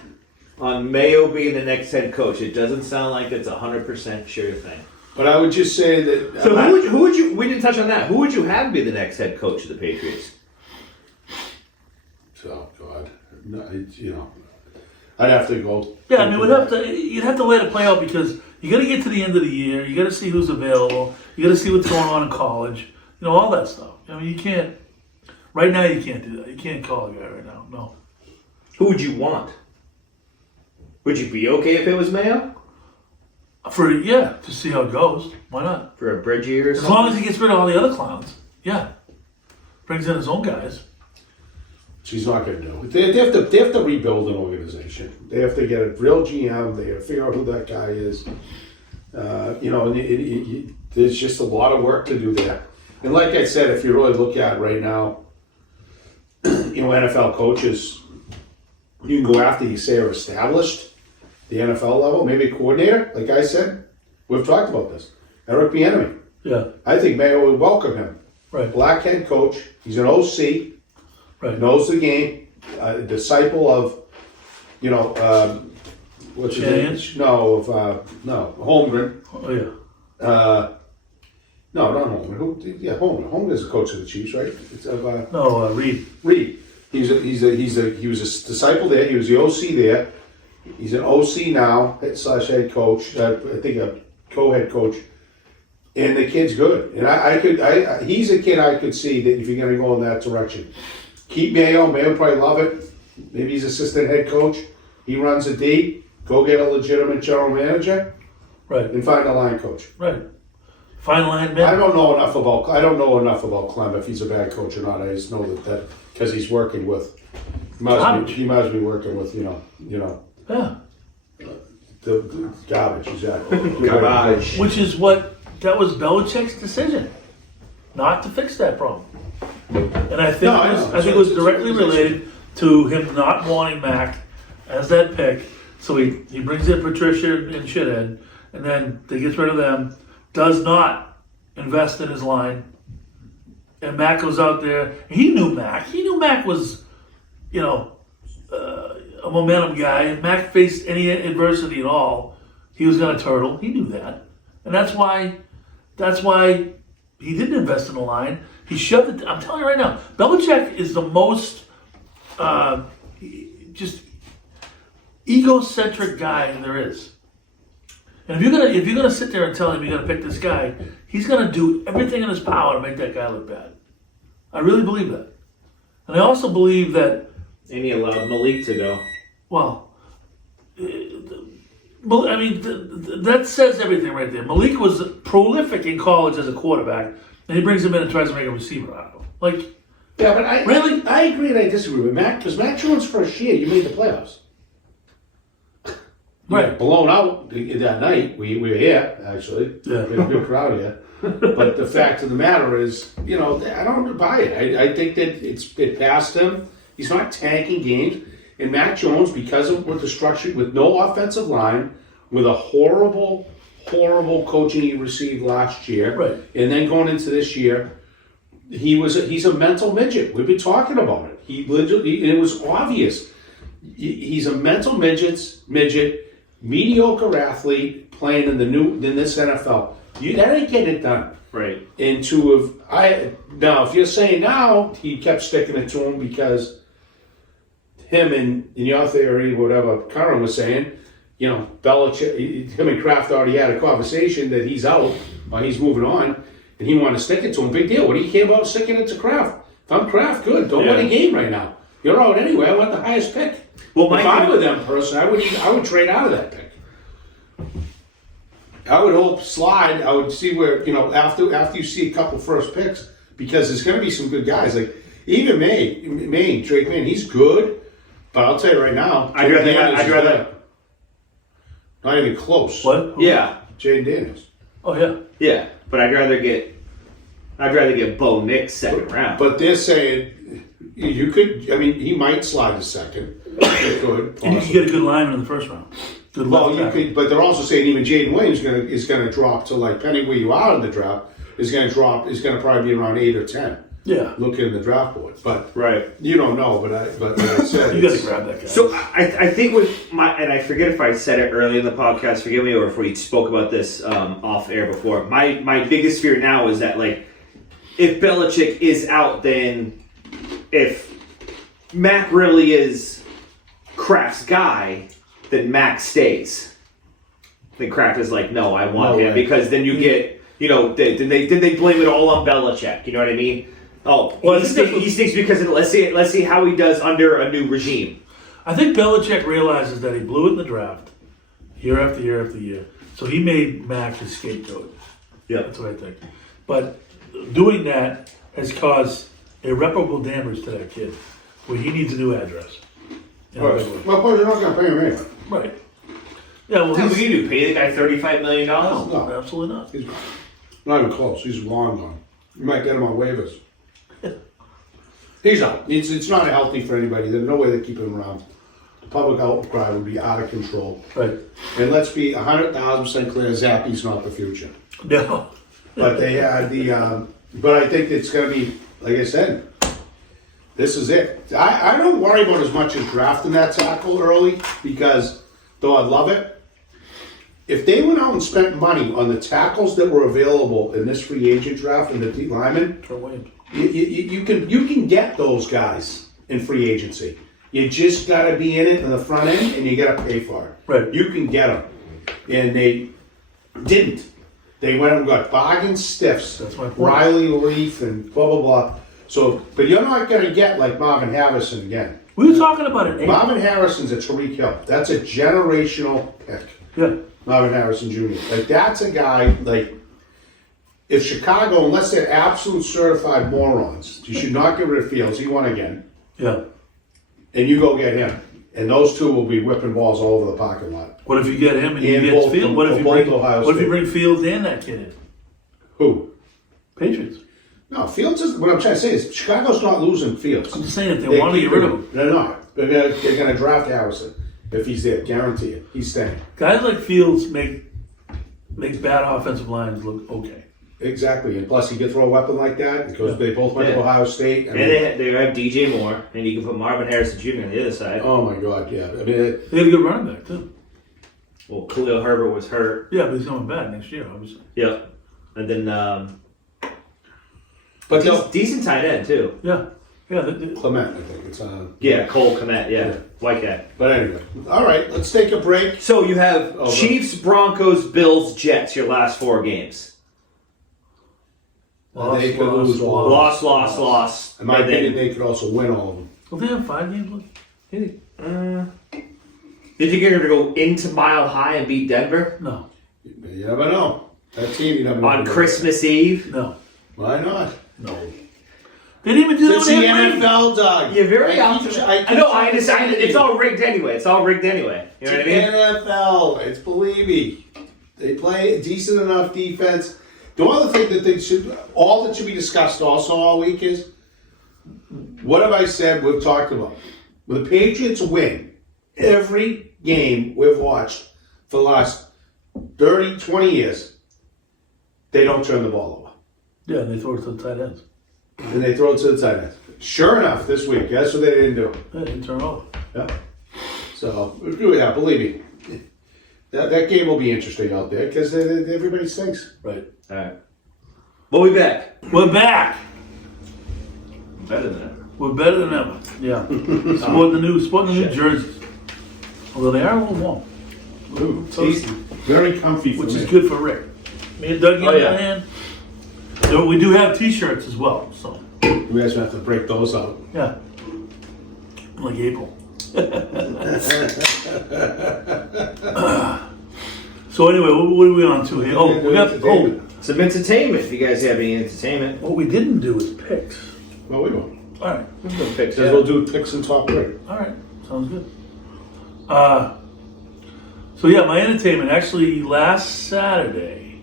on Mayo being the next head coach, it doesn't sound like it's 100% sure thing. But I would just say that. So who would you? We didn't touch on that. Who would you have be the next head coach of the Patriots? Oh God, no, I'd have to go. Yeah, I mean, you'd have to let it play out because you got to get to the end of the year. You got to see who's available. You got to see what's going on in college. All that stuff. I mean, you can't. Right now, you can't do that. You can't call a guy right now. No. Who would you want? Would you be okay if it was Mayo To see how it goes. Why not? for a bridge year or As something? long as he gets rid of all the other clowns. Yeah. Brings in his own guys. She's not going to do it. They have to rebuild an organization. They have to get a real GM. They have to figure out who that guy is. There's just a lot of work to do there. And like I said, if you really look at it right now, NFL coaches, you can go after you say are established, the NFL level, maybe a coordinator. Like I said, we've talked about this. Eric Bieniemy. Yeah. I think Mayo would welcome him. Right. Black head coach. He's an OC. Right. Knows the game, a disciple of, what's his name? Shanahan? Holmgren. Oh, yeah. No, not Holmgren. Holmgren. Holmgren is the coach of the Chiefs, right? It's of No, Reed. Reed. He was a disciple there. He was the OC there. He's an OC now / head coach. I think a co-head coach. And the kid's good. And he's a kid I could see that if you're going to go in that direction. Keep Mayo. Mayo would probably love it. Maybe he's assistant head coach. He runs a D. Go get a legitimate general manager Right. and find a line coach. Right. Fine line I man. don't know enough about Clem, if he's a bad coach or not. I just know that because he's working with, he must be working with, you know, Yeah. the garbage, exactly. Garbage. Which is that was Belichick's decision, not to fix that problem. And I think No, I know. I think it was directly related to him not wanting Mac as that pick. So he brings in Patricia and Shithead, and then they gets rid of them. Does not invest in his line, and Mac goes out there. He knew Mac. He knew Mac was, a momentum guy. If Mac faced any adversity at all, he was going to turtle. He knew that, and that's why he didn't invest in the line. He shoved it. I'm telling you right now, Belichick is the most just egocentric guy there is. And if you're gonna sit there and tell him you're gonna pick this guy, he's gonna do everything in his power to make that guy look bad. I really believe that, and I also believe that. And he allowed Malik to go. Well, that says everything right there. Malik was prolific in college as a quarterback, and he brings him in and tries to make a receiver out of him. Like, Yeah, but I agree and I disagree with Mac, because Mac Jones' first year, you made the playoffs. right? Yeah, blown out that night. We were here, actually. Yeah. We had a good crowd here. But the fact of the matter is, I don't buy it. I think that it passed him. He's not tanking games. And Mac Jones, because of with the structure, with no offensive line, with a horrible, horrible coaching he received last year, Right. and then going into this year, he's a mental midget. We've been talking about it. It was obvious. He's a mental midget, mediocre athlete playing in this NFL. That ain't getting it done. Right. And now, if you're saying now he kept sticking it to him because him and in your theory, whatever Curran was saying, Belichick, him and Kraft already had a conversation that he's out or he's moving on, and he wanted to stick it to him. Big deal. What do you care about sticking it to Kraft? If I'm Kraft, good. Don't win a game right now. You're out anyway. I want the highest pick. Well, if I were them person, I would trade out of that pick. I would hope slide. I would see where after you see a couple first picks, because there's going to be some good guys like even Drake May. He's good, but I'll tell you right now, I'd rather not even close. What? Who? Yeah. Jaden Daniels. Oh yeah. Yeah, but I'd rather get Bo Nix second round. But they're saying you could. I mean, he might slide to second. Good, And you can get a good lineman in the first round. Good well, left you tackle. could, but they're also saying even Jaden Williams is going to drop to, like, depending where you are in the draft, is going to probably be around 8 or 10. Yeah. Looking in the draft board, but Right. you don't know. But I said You got to grab that guy. So I think with and I forget if I said it early in the podcast, forgive me, or if we spoke about this off air before. My biggest fear now is that, like, if Belichick is out, then if Mac really is Kraft's guy, then Mac stays. Then Kraft is like, no, I want him, because then you get, then they blame it all on Belichick. You know what I mean? Oh, Well, he stinks because let's see how he does under a new regime. I think Belichick realizes that he blew it in the draft, year after year after year. So he made Mac his scapegoat. Yeah. That's what I think. But doing that has caused irreparable damage to that kid, where he needs a new address. well, you're not going to pay him anyway. Right. Yeah, well, What do you do? Pay the guy $35 million? no, absolutely not. He's not even close. He's long gone. You might get him on waivers. He's out. It's not healthy for anybody. There's no way they keep him around. The public outcry would be out of control. Right. And let's be 100,000% clear: Zappy's not the future. No. But they had but I think it's going to be, like I said, this is it. I don't worry about as much as drafting that tackle early, because though I'd love it, if they went out and spent money on the tackles that were available in this free agent draft and the D linemen, Trey Williams. you can get those guys in free agency. You just got to be in it in the front end, and you got to pay for it. Right. You can get them, and they didn't. They went and got bargain stiffs. That's my point. Riley Leaf and blah blah blah. So, but you're not going to get like Marvin Harrison again. We were talking about it. Marvin Harrison's a Tariq Hill. That's a generational pick. Yeah. Marvin Harrison Jr. Like, that's a guy, like, if Chicago, unless they're absolute certified morons, you should not get rid of Fields. He won again. Yeah. And you go get him. And those two will be whipping balls all over the parking lot. What if you get him and he And gets both- Fields? What if both you Ohio State. bring Fields and that kid in? Who? Patriots. No, Fields is, what I'm trying to say is Chicago's not losing Fields. I'm just saying if they want to get rid of him. They're not. They're gonna draft Harrison if he's there. Guarantee it. He's staying. Guys like Fields make bad offensive lines look okay. Exactly. And plus, he could throw a weapon like that because they both went to Yeah. Ohio State. I And mean, they have DJ Moore, and you can put Marvin Harrison Jr. on the other side. oh my God, yeah. I mean, They had a good running back too. Well, Khalil Herbert was hurt. Yeah, but he's coming back next year, obviously. Yeah. And then but they'll decent tight end too. Yeah. Yeah. Clement, I think it's Yeah, Cole Kmet. Yeah, white guy. But anyway, all right. Let's take a break. So you have Oh, Chiefs, Broncos, Bills, Jets. Your last 4 games. They could lose all. Loss. In my And then- opinion, they could also win all of them. Don't they have 5 games left? You think you're going to go into Mile High and beat Denver No. You never know. That team, you never know. on Christmas Eve? No. Why not? No. They didn't even do that It's with the Ed Brady. NFL, Doug. You're very I optimistic. keep I know. I trying to understand. say It's to you. all rigged anyway. You know what I mean? NFL. It's believe me. They play decent enough defense. The other thing that should be discussed also all week is, what have I said we've talked about? When the Patriots win every game we've watched for the last 30, 20 years, they don't turn the ball over. Yeah, and they throw it to the tight ends. And they throw it to the tight end. Sure enough, this week, guess what they didn't do? Yeah, they didn't turn over. Yeah. So, yeah, believe me. That game will be interesting out there because everybody stinks. Right. All right. We'll be back. We're back. Better than ever. We're better than ever. Yeah. Sporting the new jerseys. Although they are a little warm. Ooh, So- tasty. Very comfy for Which me. is good for Rick. Me and Dougie Oh, on yeah. the hand. So we do have t-shirts as well. So, You guys have to break those out. yeah. Like April. So anyway, what are we on to here? Oh, we got Some entertainment. If you guys have any entertainment, what we didn't do is picks. Well, we will. All right. we'll pick Says we'll do picks and top three. All right, sounds good. So yeah, my entertainment. Actually, last Saturday,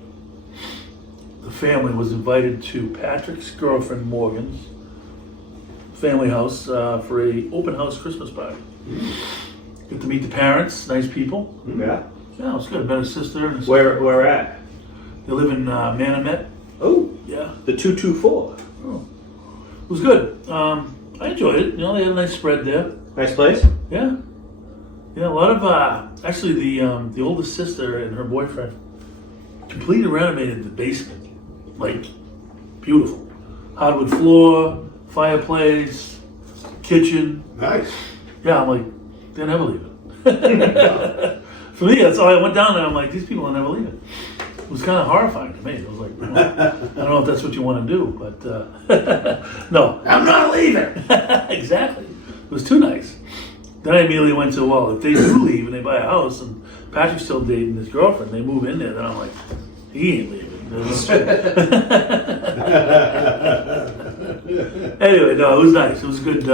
the family was invited to Patrick's girlfriend Morgan's family house for a open house Christmas party. Get to meet the parents, nice people. Yeah. Yeah, it was good. Met her sister and Where at? they live in Manamet. Oh, Yeah, the 224. it was good. I enjoyed it. You know, they had a nice spread there. Nice place. Yeah, yeah. A lot of actually the oldest sister and her boyfriend completely renovated the basement, like beautiful, hardwood floor, fireplace, kitchen. Nice. Yeah, I'm like, they'll never leave it. For me, that's all. I went down there. I'm like, these people will never leave it. It was kind of horrifying to me. It was like, well, I don't know if that's what you want to do, but no, I'm not leaving. Exactly. It was too nice. Then I immediately went to, well, if they do leave and they buy a house and Patrick's still dating his girlfriend, they move in there, then I'm like, he ain't leaving. Anyway, no, it was nice. It was good.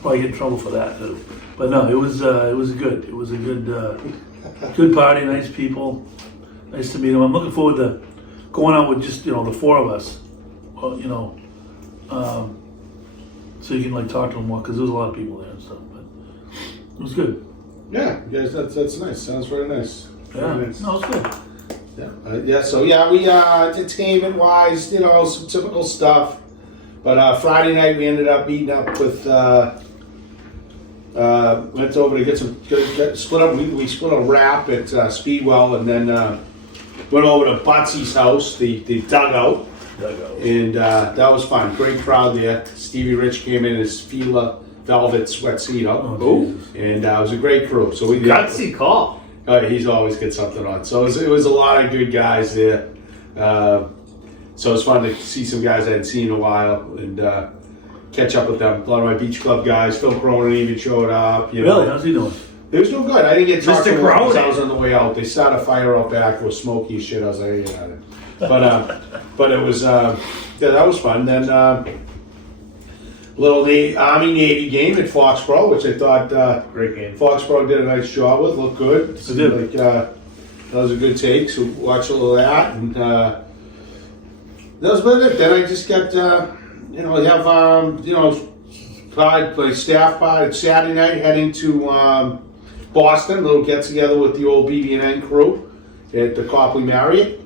Probably get in trouble for that too. But no, it was good. It was a good party. Nice people. Nice to meet them. I'm looking forward to going out with just the 4 of us. Well, so you can like talk to them more because there was a lot of people there and stuff. But it was good. Yeah, yes, that's nice. Sounds very nice. Yeah, Very nice. no, it's good. Yeah. So yeah, we entertainment wise, some typical stuff. But Friday night we ended up meeting up with. Went over to get split up. We split a wrap at Speedwell, and then went over to Botsy's house, the dugout, and that was fun. Great crowd there. Stevie Rich came in his Fila velvet sweatsuit, and it was a great crew. So we Gutsy call. He's always got something on. So it was a lot of good guys there. So it was fun to see some guys I hadn't seen in a while and catch up with them. A lot of my beach club guys. Phil Cronin even showed up. Really? How's he doing? He was doing good. I didn't get talked to Mr. him because I Cronin. was on the way out. They started a fire out back. It was smoky as shit. I was like, But it was that was fun. Then little Army Navy game at Foxborough, which I thought Great game. Foxborough did a nice job with. Looked good. They did. Like that was a good take. So watch a little of that, and that was about it. Then I just got we have my staff party Saturday night heading to Boston. A little get together with the old BB&N crew at the Copley Marriott.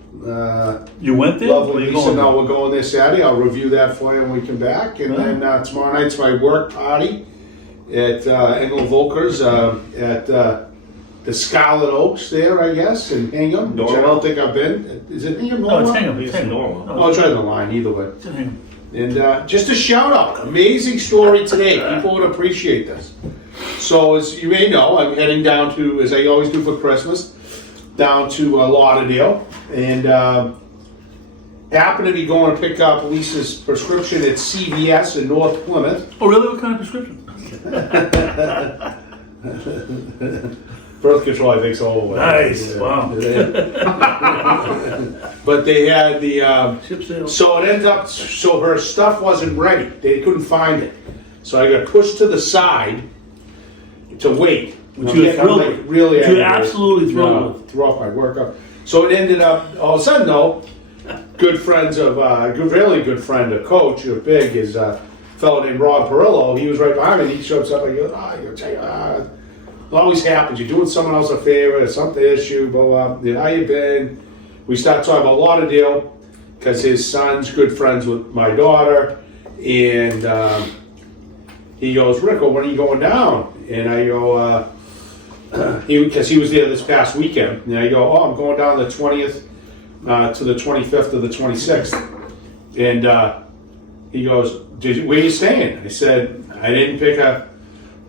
You went there? Lovely. Where you Lisa, going? no, we're going there Saturday. I'll review that for you when we come back. And then tomorrow night's my work party at Engel Volkers at the Scarlet Oaks there, I guess, in Hingham, which I don't think I've been. Is it Hingham? No, it's Norwell? Hingham. It's Hingham. normal. No, I'll try the line either way. it's in Hingham. And just a shout out, amazing story today. People would appreciate this. So as you may know, I'm heading down to, as I always do for Christmas, down to Lauderdale, and happen to be going to pick up Lisa's prescription at CVS in North Plymouth. Oh, really? What kind of prescription? Birth control, I think, is over with. Nice. Wow. But they had the. Ship sale. So it ended up, so her stuff wasn't ready. They couldn't find it. So I got pushed to the side to wait. Which you were thrilled with. Really Which you were aggravated. absolutely thrilled Yeah, with. threw off my workout. So it ended up, all of a sudden though, good friends of, really good friend of Coach, who's big, is a fellow named Rob Perillo. He was right behind me. He shows up and he goes, it always happens. You're doing someone else a favor, something issue, blah, blah. How you been? We start talking about Lauderdale because his son's good friends with my daughter. And he goes, Rico, when are you going down? And I go, because he was there this past weekend. And I go, I'm going down the 20th to the 25th or the 26th. And he goes, where are you staying? I said, I didn't pick a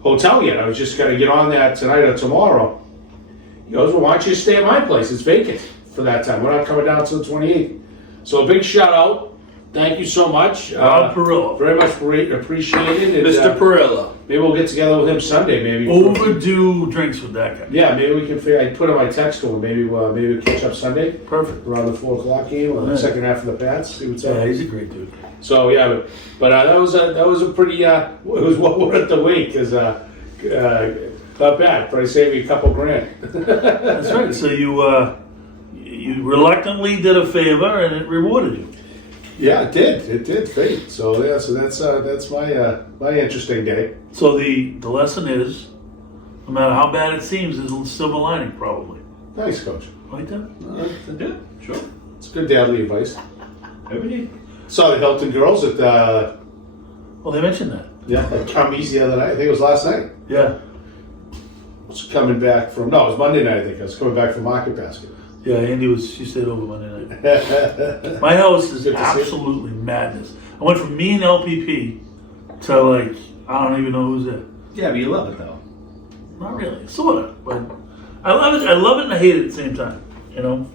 hotel yet. I was just going to get on that tonight or tomorrow. He goes, well, why don't you stay at my place? It's vacant for that time. We're not coming down till the 28th. So a big shout out. Thank you so much. Rob Perillo. Very much appreciated. And, Mr. Perillo. maybe we'll get together with him Sunday, maybe. Overdue drinks with that guy. Yeah, maybe we can figure. I put on my text to him. Maybe we catch up Sunday Perfect. around the 4:00 game or the second half of the Pats. See what's Yeah, up. he's a great dude. So yeah, but that was a pretty. It was well worth the wait because not bad. But I saved me a couple grand. That's right. So you reluctantly did a favor and it rewarded you. Yeah, it did. It did fate. So yeah, so that's my interesting day. So the lesson is, no matter how bad it seems, there's a silver lining probably. Nice, Coach. Like that? Yeah, sure. It's good dadly advice. Every day. Saw the Hilton girls at Well, they mentioned that. at Cummings the other night. I think it was last night. Yeah. I was coming back from it was Monday night. I think I was coming back from Market Basket. Yeah, she stayed over Monday night. My house is Good to see you. absolutely madness. I went from me and LPP to like, I don't even know who's there. Yeah, but you love it though. Not really, sort of, but I love it. I love it and I hate it at the same time. You know?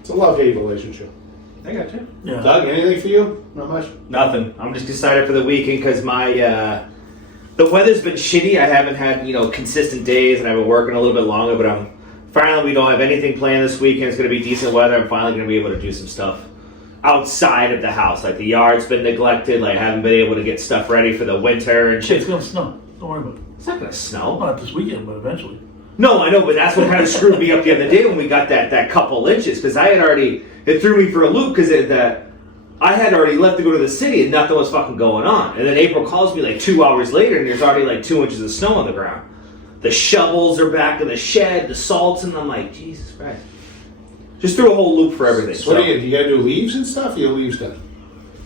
It's a love-hate relationship. I got you. Yeah. Doug, anything for you? Not much. Nothing. I'm just excited for the weekend because the weather's been shitty. I haven't had consistent days, and I've been working a little bit longer. But finally we don't have anything planned this weekend. It's going to be decent weather. I'm finally going to be able to do some stuff outside of the house. Like the yard's been neglected. Like I haven't been able to get stuff ready for the winter and Shit, it's shit. gonna snow. Don't worry about it. It's not going to snow. Not this weekend, but eventually. No, I know, but that's what kind of screwed me up the other day when we got that couple inches because it threw me for a loop because I had already left to go to the city and nothing was fucking going on. And then April calls me like 2 hours later and there's already like 2 inches of snow on the ground. The shovels are back in the shed, the salts, and I'm like, Jesus Christ. Just threw a whole loop for everything. So what do you got to do leaves and stuff? Your leaves done?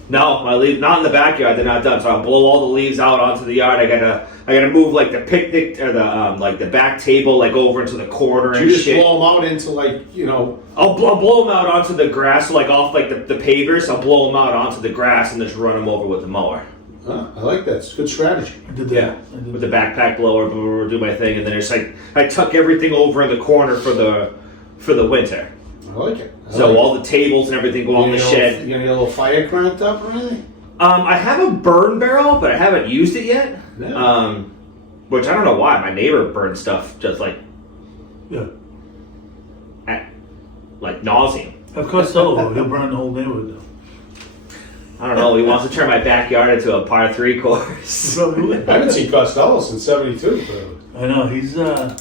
No, my leaves not in the backyard. They're not done. So I'll blow all the leaves out onto the yard. I gotta move like the picnic or the back table like over into the corner Do and you just shit. blow them out into I'll blow them out onto the grass, like off like the pavers. I'll blow them out onto the grass and just run them over with the mower. I like that. It's a good strategy. I did that. Yeah, I did with the backpack blower, do my thing, and then it's like I tuck everything over in the corner for the winter. I like it. So all the tables and everything go on the shed. You got any little fire cranked up or anything? I have a burn barrel, but I haven't used it yet. Yeah. Which I don't know why. My neighbor burns stuff just like Yeah. at like nauseum. Have Costello, he'll burn the whole neighborhood down. I don't know. He wants to turn my backyard into a par 3 course. Probably would. I haven't seen Costello since '72. I know, he's around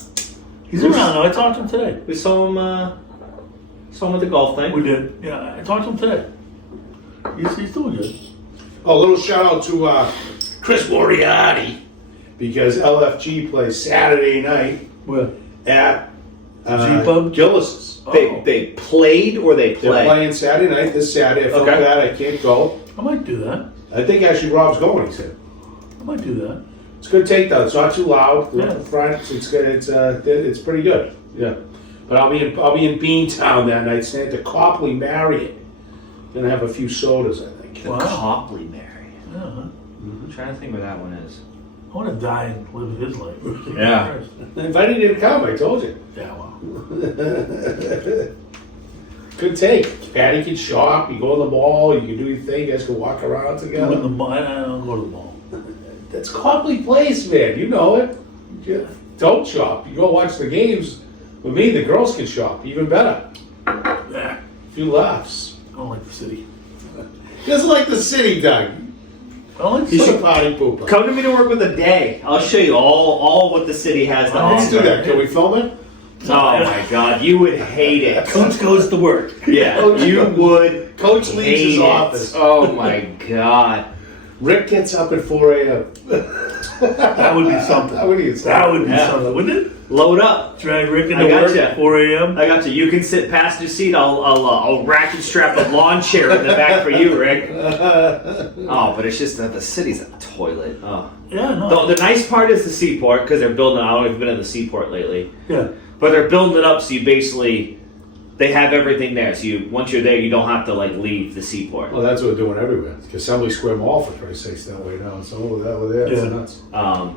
though. I talked to him today. We saw him at the golf thing. We did. Yeah, I talked to him today. He's doing good. A little shout out to Chris Moriarty because LFG plays Saturday night Where? at G-Pub? Gillis's. They played or they They're play? playing Saturday night this Saturday. I feel Okay. bad I can't go. I might do that. I think actually Rob's going. He said I might do that. it's a good takedown. It's not too loud. Yeah. The front, it's good. It's pretty good. Yeah, but I'll be in Beantown that night, staying at the Copley Marriott. Gonna have a few sodas, I think. The Wow. Copley Marriott. Yeah. I'm trying to think where that one is. I want to die and live his life. Yeah. I invited you to come. I told you. Yeah, well. Good take. Patty can shop. You go to the mall. You can do your thing. You guys can walk around I went to together. the mall. I don't go to the mall. That's Copley Place, man. You know it. You don't shop. You go watch the games. With me, the girls can shop. Even better. Yeah. A few laughs. I don't like the city. Just like the city, Doug. I don't like the You He's city. a party pooper. Come to me to work with a day. I'll show you all what the city has to Let's do offer. that. Can we film it? Oh my God, you would hate it. Coach goes to work. Yeah, you would. Coach leaves hate his it. office. Oh my God. Rick gets up at 4 a.m. That would be something. That would be That would be Yeah. something, wouldn't it? Load up. Drag Rick I into got work ya. at 4 a.m. I got you. You can sit passenger seat. I'll rack and strap a lawn chair in the back for you, Rick. Oh, but it's just that the city's a toilet. Oh. Yeah, no. The nice part is the seaport because they're building. I don't know if you've been in the seaport lately, Yeah. but they're building it up so you basically they have everything there. So you once you're there, you don't have to like leave the seaport. Well, that's what they're doing everywhere. Assembly Square Mall, for Christ's sakes, that way now. So over there, it's Yeah. nuts.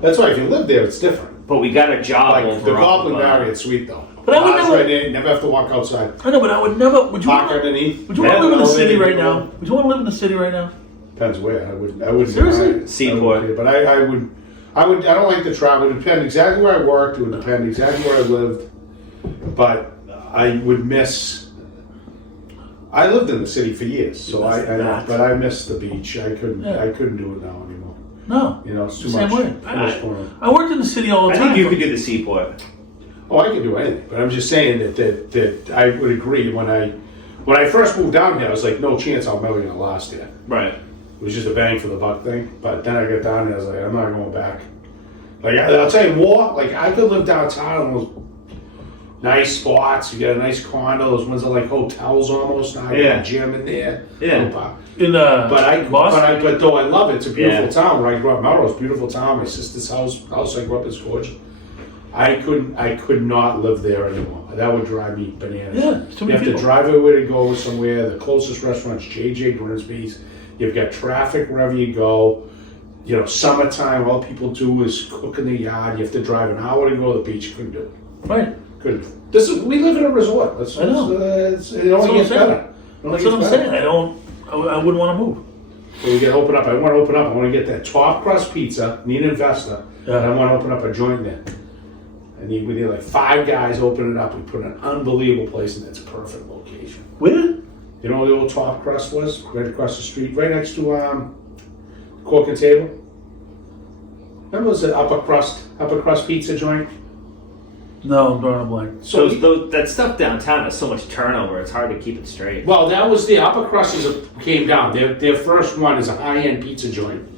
That's why if you live there, it's different. but we got a job Like over the Copley off of, Marriott's sweet though. But I would Bars never- right there, you never have to walk outside. I know, but I would never. Would you Park want underneath. to live in the Yeah, city well, right now? Would you want to live in the city right now? Depends where. I would. Seriously? Seaport. But I would. I don't like to travel. It would depend exactly where I worked. It would depend exactly where I lived. But I would miss. I lived in the city for years, so but I miss the beach. I couldn't. Yeah. I couldn't do it now anymore. No. You know, it's too Same much. way. Too much going on. I worked in the city all the I time. think you could do the seaport. Oh, I can do anything, but I'm just saying that I would agree when I first moved down here, I was like, no chance I'm ever gonna last here. Right. It was just a bang for the buck thing. But then I got down there, I was like, I'm not going back. Like I'll tell you more. Like I could live downtown in those nice spots. You got a nice condo. Those ones are like hotels almost. Now you got a gym in there. Yeah. in Boston. But though I love it. It's a beautiful Yeah. town. Where I grew up, Melrose, beautiful town. My sister's house I grew up is gorgeous. I could not live there anymore. That would drive me bananas. Yeah, it's too You many have to people. drive everywhere to go somewhere. The closest restaurant's J.J. Grimsby's. You've got traffic wherever you go. You know, summertime, all people do is cook in the yard. You have to drive an hour to go to the beach. Couldn't do it. Right. Couldn't. We live in a resort. I know. It only gets better. That's what I'm saying. I wouldn't want to move. So we get open up. I want to open up. I want to get that top crust pizza. Need an investor. Yeah. And I want to open up a joint there. We need like 5 guys open it up. We put an unbelievable place, and it's a perfect location. Where? You know where the old top crust was? Right across the street, right next to Cork and Table. Remember, was it upper crust pizza joint? No, I'm drawing a blank. So That stuff downtown has so much turnover. It's hard to keep it straight. well, that was the upper crust came down. Their first one is a high-end pizza joint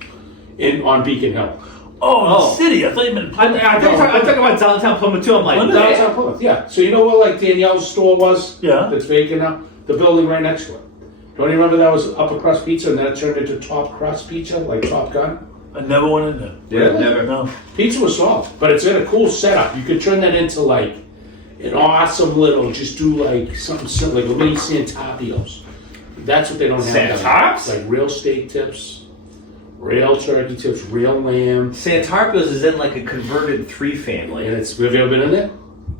on Beacon Hill. Oh, in the Oh. city. I thought you meant. I'm talking about downtown Plymouth too. I'm like, Plymouth? Downtown Plymouth, yeah. So you know where like Danielle's store was? Yeah. That's vacant now? The building right next to it. Don't you remember that was upper crust pizza and then it turned into top crust pizza, like Top Gun? I never went in there. Yeah, Really? never. No. Pizza was soft, but it's in a cool setup. You could turn that into like an awesome little, just do like something simple, like a mini Santapios. That's what they don't have. Santarps? Like real steak tips, real turkey tips, real lamb. Santarpio's is in like a converted 3-family. And it's, have you ever been in there?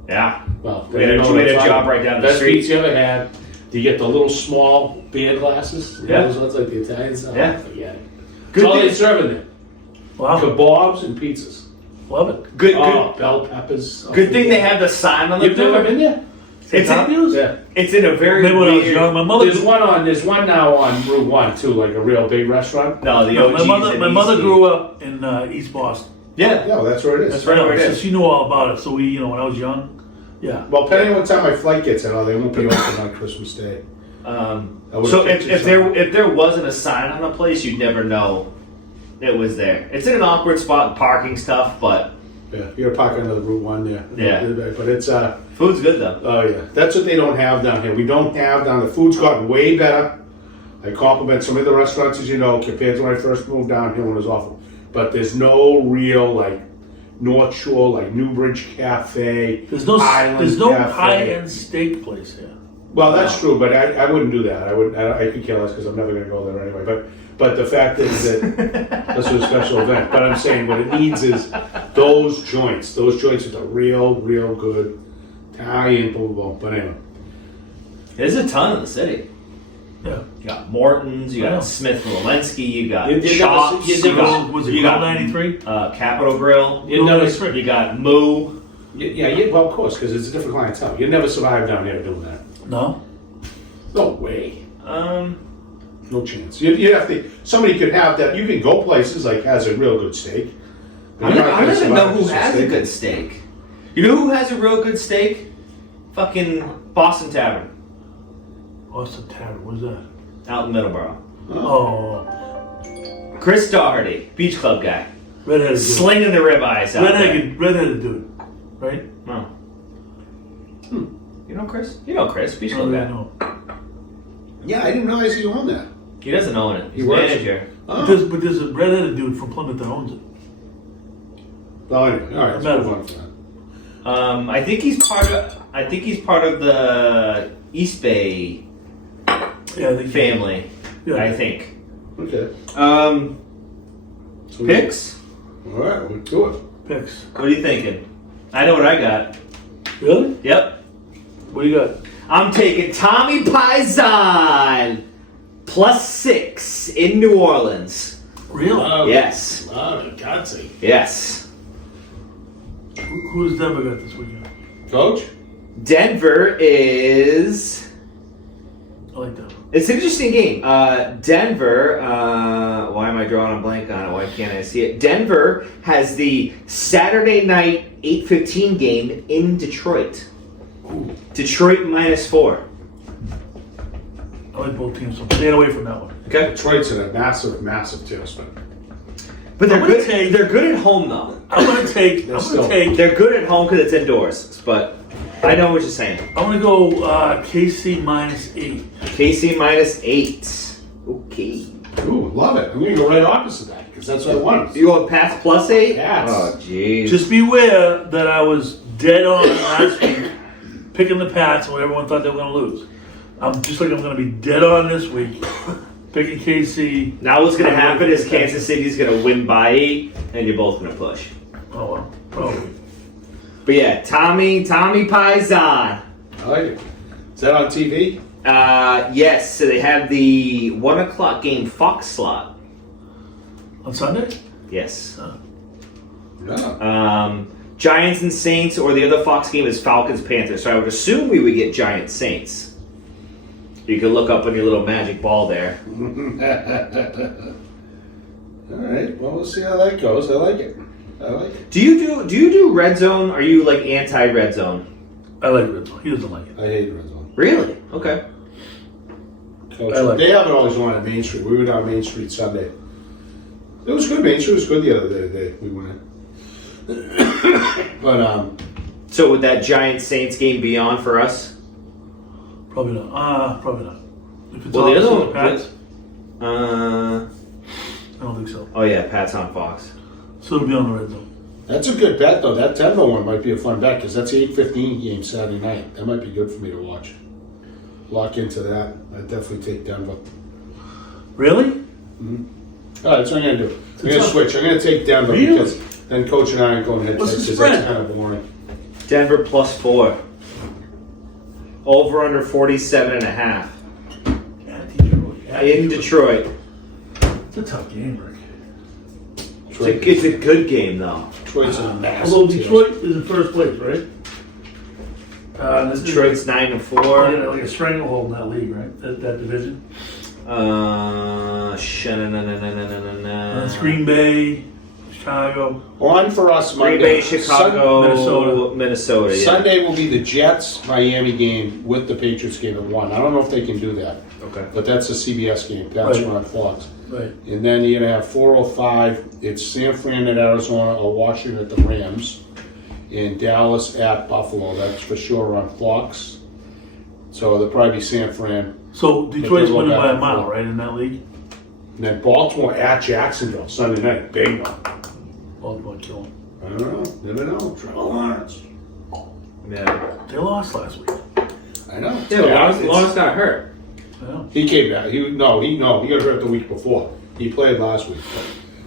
Yeah. Well, We had a job right down the Best street. pizza you ever had. Do you get the little small beer glasses? Yeah. Those ones like the Italian stuff? Yeah. Forget it. Good That's all thing- they serve in there. Wow. Kebabs and pizzas. Love it. Good, Oh, bell peppers. good thing they have the sign on the You've never door. been there? St. Matthews? Yeah. It's in a very Maybe when I was weird. young, my mother. There's one now on Route 1 too, like a real big restaurant. No, the No, OG's my in mother East grew up in East Boston. Yeah. Yeah, well, that's where it is. That's right where it So is. she knew all about it. So we, when I was young, yeah. Well, depending on what time my flight gets in, they won't be open on Christmas Day. So if there wasn't a sign on the place, you'd never know it was there. It's in an awkward spot, parking stuff, but Yeah, you're parking on the Route 1 there. Yeah. But it's, food's good though. oh yeah, that's what they don't have down here. We don't have down, the food's gotten way better. I compliment some of the restaurants, as you know, compared to when I first moved down here when it was awful. But there's no real, like, North Shore, like Newbridge Cafe, There's no Cafe. high-end steak place here. Well, that's true, but I wouldn't do that. I could care less because I'm never going to go there anyway. But the fact is that this is a special event. But I'm saying what it needs is those joints. Those joints with a real good Italian, boom, boom. But anyway, There's a ton in the city. Yeah. You got Morton's, you got Yeah. Smith Walensky, you got You never- Chops, you you never- got Was it you Grill got 93? Capitol Grill, you never, you got Moo. well, of course, because it's a different clientele. You never survive down here doing that. No. No way. Um, No chance. You have to. Somebody could have that. You can go places like has a real good steak. I don't even know who has a good steak. You know who has a real good steak? Fucking Boston Tavern Boston Tavern. What's that? out in Middleborough. Oh, Chris Doherty, Beach Club guy, redheaded dude. slinging the ribeyes out there. Redheaded dude, right? No. You know Chris? You know Chris, Beach Oh, Club yeah, guy. no. Yeah, I didn't realize you owned that. He doesn't own it. He's He works. manager. Oh. But there's a redheaded dude from Plymouth that owns it. Well, anyway, all right. Let's Matter. move on from that. I think he's part of the East Bay Yeah, I think family. Yeah. I think. Okay. So Picks? All right, we'll do it. Picks. What are you thinking? I know what I got. Really? Yep. What do you got? I'm taking Tommy Paisan +6 in New Orleans. Really? Yes. Wow, for God's sake. Yes. Who does Denver got this weekend? Coach? Denver is. I like that. It's an interesting game. Denver, why am I drawing a blank on it? Why can't I see it? Denver has the Saturday night 8:15 game in Detroit. Ooh. Detroit -4. I like both teams, so stay away from that one. Okay. Detroit's in a massive tailspin. But they're I'm gonna good. take- They're good at home though. I'm gonna take. They're good at home because it's indoors. But I know what you're saying. I'm gonna go KC -8. KC -8. Okay. Ooh, love it. I'm going to go right opposite that because that's what I wanted. You going Pats +8? Pats. Oh, jeez. Just beware that I was dead on last week, picking the Pats when everyone thought they were gonna lose. I'm gonna be dead on this week, picking KC. Now what's going to happen is Kansas City's going to win by 8, and you're both going to push. Oh well, probably. But yeah, Tommy Paisan. I like it. Is that on TV? Yes, so they have the 1 o'clock game Fox slot. On Sunday? Yes. Yeah. Giants and Saints, or the other Fox game is Falcons Panthers. So I would assume we would get Giants Saints. You can look up on your little magic ball there. All right. Well, we'll see how that goes. I like it. Do you do red zone? Are you like anti red zone? I like it. He doesn't like it. I hate red zone. Really? Okay. Coach, I like they haven't always won at Main Street. We were down Main Street Sunday. It was good. Main Street was good the other day. We won it. But So would that Giants Saints game be on for us? Probably not. Probably not. If it's Well, the opposite other the one- Pats, I don't think so. Oh yeah, Pat's on Fox. So it'll be on the red zone. that's a good bet, though. That Denver one might be a fun bet because that's the 8:15 game Saturday night. That might be good for me to watch. Lock into that. I'd definitely take Denver. Really? All right, that's what I'm going to do. I'm going to switch. I'm going to take Denver Really? because then Coach and I are going head to What's head the because spread? that's kind of boring. Denver +4. Over under 47.5. In Detroit. It's a tough game, Rick. It's a good game though. Detroit's in a massive Although tailspin. Detroit is in first place, right? Detroit's 9-4. Like a stranglehold in that league, right? That division. It's Green Bay, Chicago. On for us Green Monday. Bay, Chicago, Minnesota. Yeah. Sunday will be the Jets-Miami game with the Patriots game at 1. I don't know if they can do that. Okay. But that's a CBS game. That's Right. on Fox. Right. And then you're going to have 4:05. It's San Fran at Arizona or Washington at the Rams. And Dallas at Buffalo. That's for sure on Fox. So they'll probably be San Fran. So Detroit's But they'll winning go by a back mile, and forth. right, in that league? And then Baltimore at Jacksonville Sunday night. Big one. Baltimore killing. I don't know. Never know. Trevor Lawrence. Yeah. They lost last week. I know. Yeah, Lawrence got hurt. Yeah. He came back. He got hurt the week before. He played last week.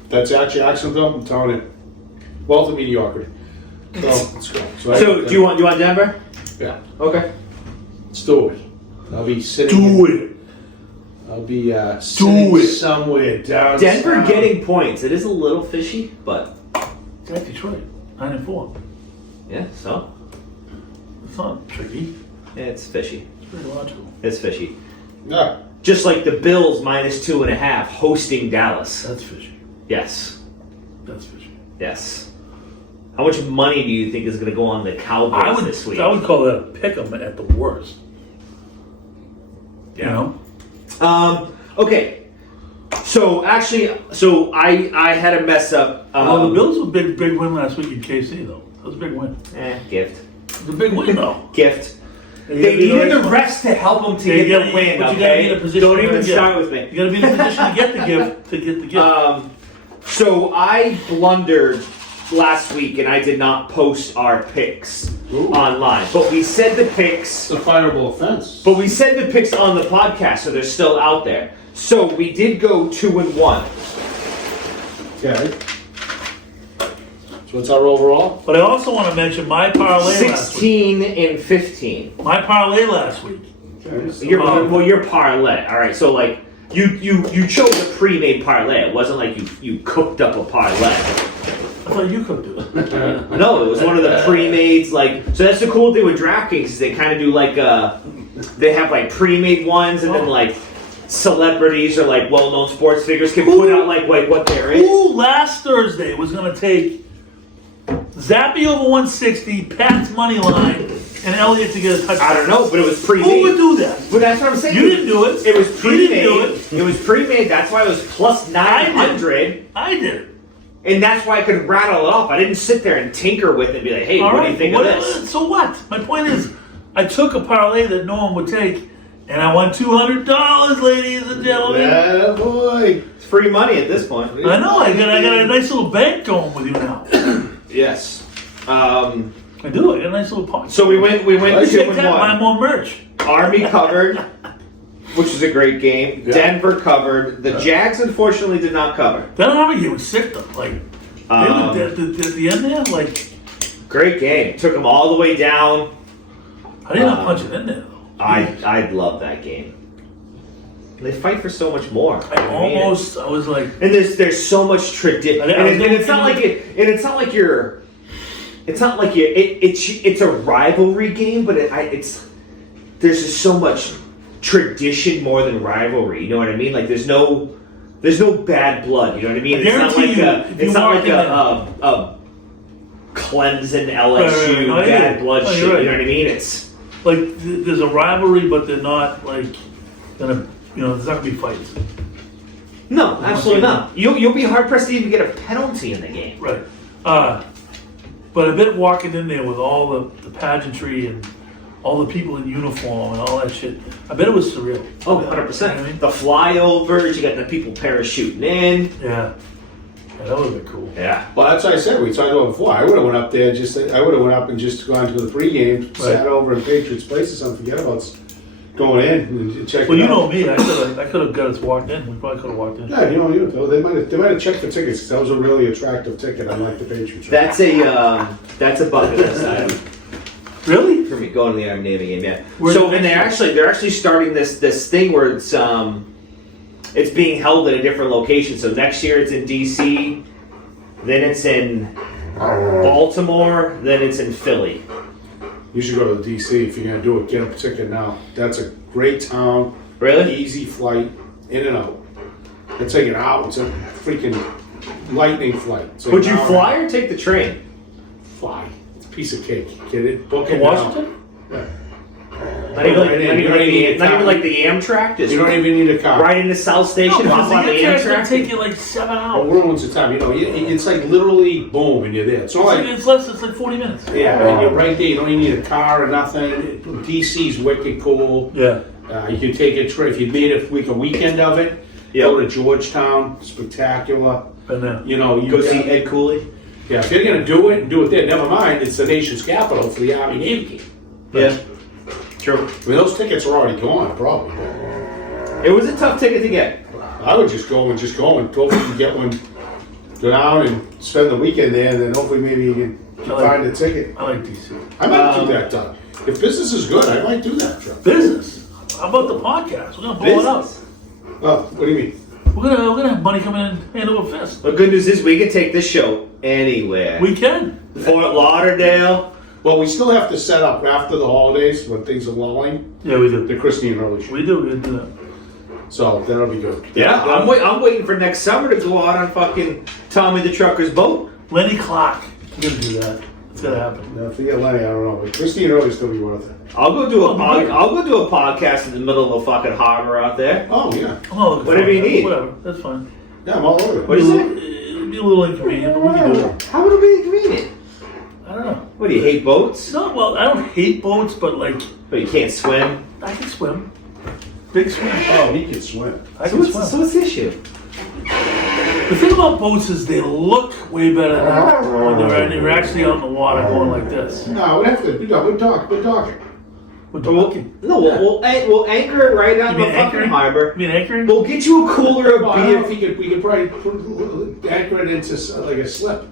That's at Jacksonville. I'm telling you, wealth of mediocrity. So let's go. So do you want Denver? Yeah, Okay. let's do it. I'll be sitting. Do it. I'll be sitting it. somewhere down. Denver south. getting points. It is a little fishy, but It's at Detroit, 9-4. yeah. So It's not tricky. it's fishy. It's pretty logical. It's fishy. Yeah. Just like the Bills -2.5 hosting Dallas. That's fishy. Yes. That's fishy. Yes. How much money do you think is going to go on the Cowboys this week? I would call that a pick 'em at the worst. You know? Okay. So actually, I had a mess up. Well, the Bills were a big win last week in KC, though. That was a big win. Gift. It was a big win, though. Gift. You They gotta be needed in the right rest to help them to Yeah, get you the gotta- win, but you gotta be in a okay? position Don't to even get- start with me. You got to be in a position to get the gift. To get the gift. So I blundered last week and I did not post our picks Ooh. online. But we said the picks. It's a fireable offense. But we said the picks on the podcast, so they're still out there. So we did go 2-1. Okay. So what's our overall? But I also want to mention my parlay last week. 16-15. My parlay last week. Okay. Your parlay. All right. So like you chose a pre-made parlay. It wasn't like you cooked up a parlay. I thought you could do it. No, it was one of the pre-mades. Like, so that's the cool thing with DraftKings is they kind of do like they have like pre-made ones, and then like celebrities or like well-known sports figures can put out like what there is. Who last Thursday was going to take Zappy over 160, Pat's money line, and Elliott to get a touchdown? I don't know, but it was pre-made. Who would do that? But that's what I'm saying. You didn't do it. It was You pre-made. didn't do it. It was pre-made. That's why it was plus 900. I did it. And that's why I could rattle it off. I didn't sit there and tinker with it and be like, hey, All what right, do you think what- of this? So what? My point is, I took a parlay that no one would take, and I won $200, ladies and gentlemen. Yeah, boy. It's free money at this point. I know. I got a nice little bank going with you now. Yes. I do. I got a nice little pocket. So we went Let's take that. Buy 2-1. more merch. Army covered, which was a great game. Yeah. Denver covered. The Jags unfortunately did not cover. That Army game was sick though. Like they Um, at the end there, like Great game. Took them all the way down. I did not punch it in there though. I love that game. They fight for so much more. I was like, And there's so much tradition, I and was it's not like it, and it's not like you're, it's not like you. It's a rivalry game, but there's just so much tradition more than rivalry. You know what I mean? Like there's no bad blood. You know what I mean? I guarantee you, if you It's not walk like in a Clemson LSU Right. bad blood Oh, shit. you're right. You know what I mean? It's like there's a rivalry, but they're not like gonna, there's not gonna be fights. no, absolutely not. You'll be hard pressed to even get a penalty in the game. Right. But I bet walking in there with all the pageantry and all the people in uniform and all that shit, I bet it was surreal. Oh, You know what I 100%. mean? The flyovers, you got the people parachuting in. Yeah. That would have been cool. Yeah. Well, that's what I said. We talked about it before. I would have went up there. I would have went up and just gone to the pregame, sat over in Patriots' places, and forget about going in and check. Well, it you out. know me. I could have got us walked in. We probably could have walked in. Yeah, they might have checked the tickets. 'Cause that was a really attractive ticket, unlike the Patriots. That's a bucket list item Really? for me going to the Army Navy game. Yeah. Where's So the and next they're actually starting this thing where it's being held at a different location. So next year it's in DC, then it's in Baltimore, then it's in Philly. You should go to the DC if you're gonna do it. Get a ticket now. That's a great town. Really? Easy flight, in and out. It's like an hour. It's a freaking lightning flight. It's like Would an you hour fly and or take the train? fly? It's a piece of cake. Get it? Book To it Washington? now. Yeah. Not even, like, Right in. not You even, don't like, even the, need a not even car. like the Amtrak? Just You don't even need a car. right into South Station, hop on the Amtrak's gonna Amtrak? take you like 7 It hours. ruins the time. You know, it's like literally boom, and you're there. It's not like It's less. It's like 40 minutes. yeah, and you're right there. You don't even need a car or nothing. DC's wicked cool. Yeah. You could take a trip if you made a weekend of it. Yep. Go to Georgetown, spectacular. And then. You know, you Go see Ed Cooley? Yeah, if you're gonna do it and do it there, never mind. It's the nation's capital for the Army Navy. Yeah. True. I mean, those tickets are already gone, probably. It was a tough ticket to get. I would just go and hopefully you get one. Go down and spend the weekend there, and then hopefully maybe you can find a ticket. I like DC. I might do that, Doug. If business is good, I might do that trip. Business. How about the podcast? We're gonna blow it up. Oh, what do you mean? We're gonna have money coming in hand over fist. The good news is we can take this show anywhere. We can. Fort Lauderdale. Well, we still have to set up after the holidays when things are lulling. Yeah, we do. The Christine Early show. We do. We do that. So that'll be good. Yeah, I'm waiting for next summer to go out on fucking Tommy the Trucker's boat. Lenny Clark. We're gonna do that. It's gonna happen. Now, forget Lenny, I don't know, but Christine Early's still be worth it. I'll go do a podcast in the middle of a fucking harbor out there. Oh yeah, Oh, Whatever you need. Whatever. That's fine. yeah, I'm all over it. What is it? It'd be a little inconvenient, but we can do it. How would it be convenient? I don't know. What do you hate boats? No, well, I don't hate boats, but like But you can't swim. I can swim. Big swim. Oh, he can swim. I So can what's, swim. the issue? The thing about boats is they look way better than when you're actually out in the water going like this. No, we have to. We're talking. We're talking. No, we'll anchor it right on You the mean fucking anchoring? harbor. You mean anchoring? We'll get you a cooler Well, of I don't know beer. if we could probably anchor it into like a slip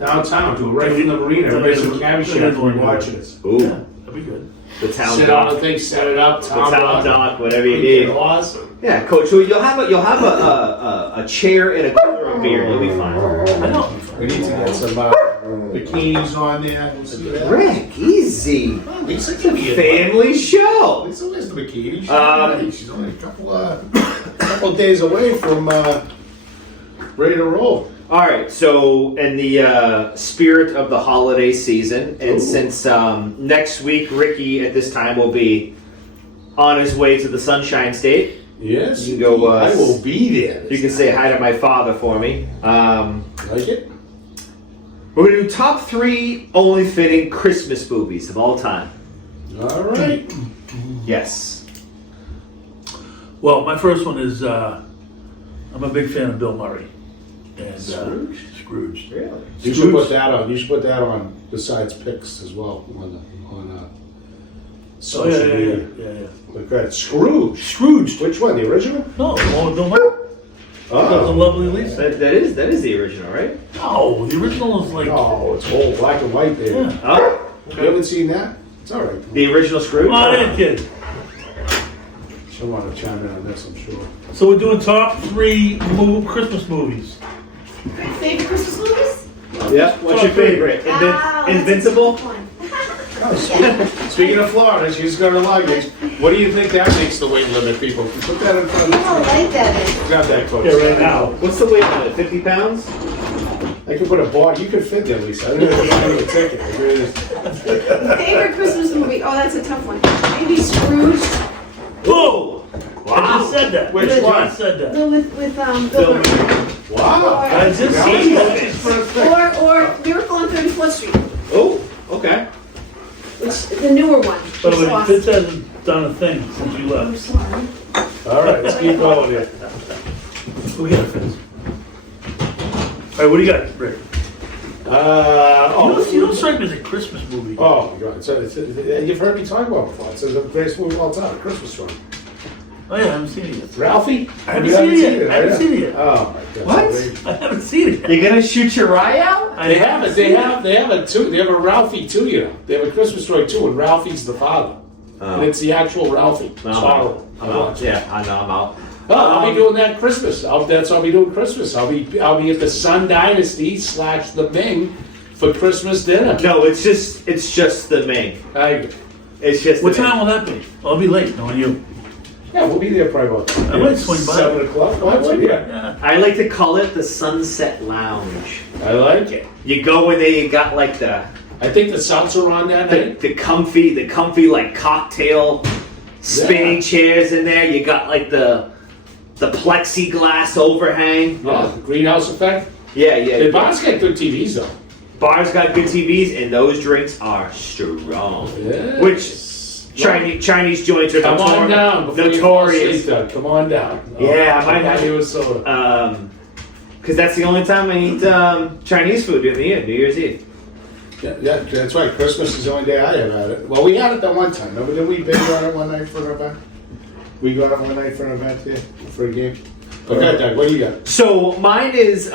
downtown, do it right from the marina. Everybody's in cabby shack when we watch this. Ooh, Yeah, that'd be good. the town Sit on dock. the thing, set it up. The town dock, whatever you Get need. laws. Yeah, coach. So you'll have a chair and a cooler of beer. You'll be fine. I know. We need to get some bikinis on there. We'll see that. Rick, easy. It's such a Family show. It's always the bikini. She's Um, only a couple days away from ready to roll. All right. So, in the spirit of the holiday season, and Ooh. since next week Ricky at this time will be on his way to the Sunshine State, Yes, You can go, I will be there. you can say hi to my father for me. Like it? We're gonna do top 3 only fitting Christmas movies of all time. All right. Yes. Well, my first one is I'm a big fan of Bill Murray. And Scrooge. Really? You should put that on. You should put that on besides pics as well on social media. Yeah. Look at that. Scrooge. Scrooge. Which one? The original? No, Bill Murray. That was a Oh. lovely Lisa. That is the original, right? No, the original is like. Oh, it's old black and white, baby. Yeah. Oh, You haven't seen that? It's all right. the original Scrooge. Oh, yeah, kid. She'll want to chime in on this, I'm sure. So we're doing top 3 Christmas movies. Favorite Christmas movies? Yeah. What's your favorite? Wow, that's Invincible. a tough one. Speaking of Florida, she's got her luggage. What do you think that makes the weight limit, people? Put that in front I of don't like that. Grab that, coach. Yeah, right now. What's the weight limit? 50 pounds? I could put a bar. You could fit there, Lisa. I don't even have a ticket. I really just- Favorite Christmas movie? Oh, that's a tough one. Maybe Scrooge. Whoa! I just said that. Which I just one? said that. No, with Bill Murray. Wow. I just Now, seen it's that. perfect. Or Miracle on 34th Street, Oh, okay. which the newer one. By the Just way, lost. Fitz hasn't done a thing since you I'm left. sorry. All right, let's keep going here. Who got Fitz? Alright, what do you got, Rick? You don't strike me as a Christmas movie. Oh, my God. You've heard me talk about it before. It's the greatest movie of all time, Christmas Story. Oh yeah, I haven't seen it yet. Ralphie? I haven't You seen it yet. I haven't yeah? seen it yet. Oh, my God. What? I haven't seen it yet. You're gonna shoot your eye out? I They have it. haven't They seen have. They have a two. They have a Ralphie too. You know. They have a Christmas Story too, and Ralphie's the father, and it's the actual Ralphie. I'm It's out. horrible. I'm out. Yeah, I know. I'm out. Oh, I'll be doing that Christmas. That's what I'll be doing Christmas. I'll be at the Sun Dynasty / the Ming for Christmas dinner. No, it's just the main. I agree. It's just. What the main. time will that be? I'll be late knowing you. Yeah, we'll be there probably about I might swing by. 7 o'clock. Oh, I would, yeah. Yeah. I like to call it the Sunset Lounge. I like it. You go in there, you got like the I think the Celtics are on that night. the comfy like cocktail spinning chairs in there. You got like the plexiglass overhang. Yeah, the greenhouse effect. Yeah, The yeah. bars get good TVs though. Bars got good TVs, and those drinks are strong. Yes. Which Chinese joints are Come on down before you fall asleep, notorious. Doug. Come on down. Yeah, I might I'll have- buy you a soda. Because that's the only time I eat Chinese food in the year, New Year's Eve. Yeah, that's right. Christmas is the only day I have had it. Well, we had it that one time. Remember, didn't we binge on it one night for an event? We got it one night for an event here, for a game. Okay, Doug, what do you got? So mine is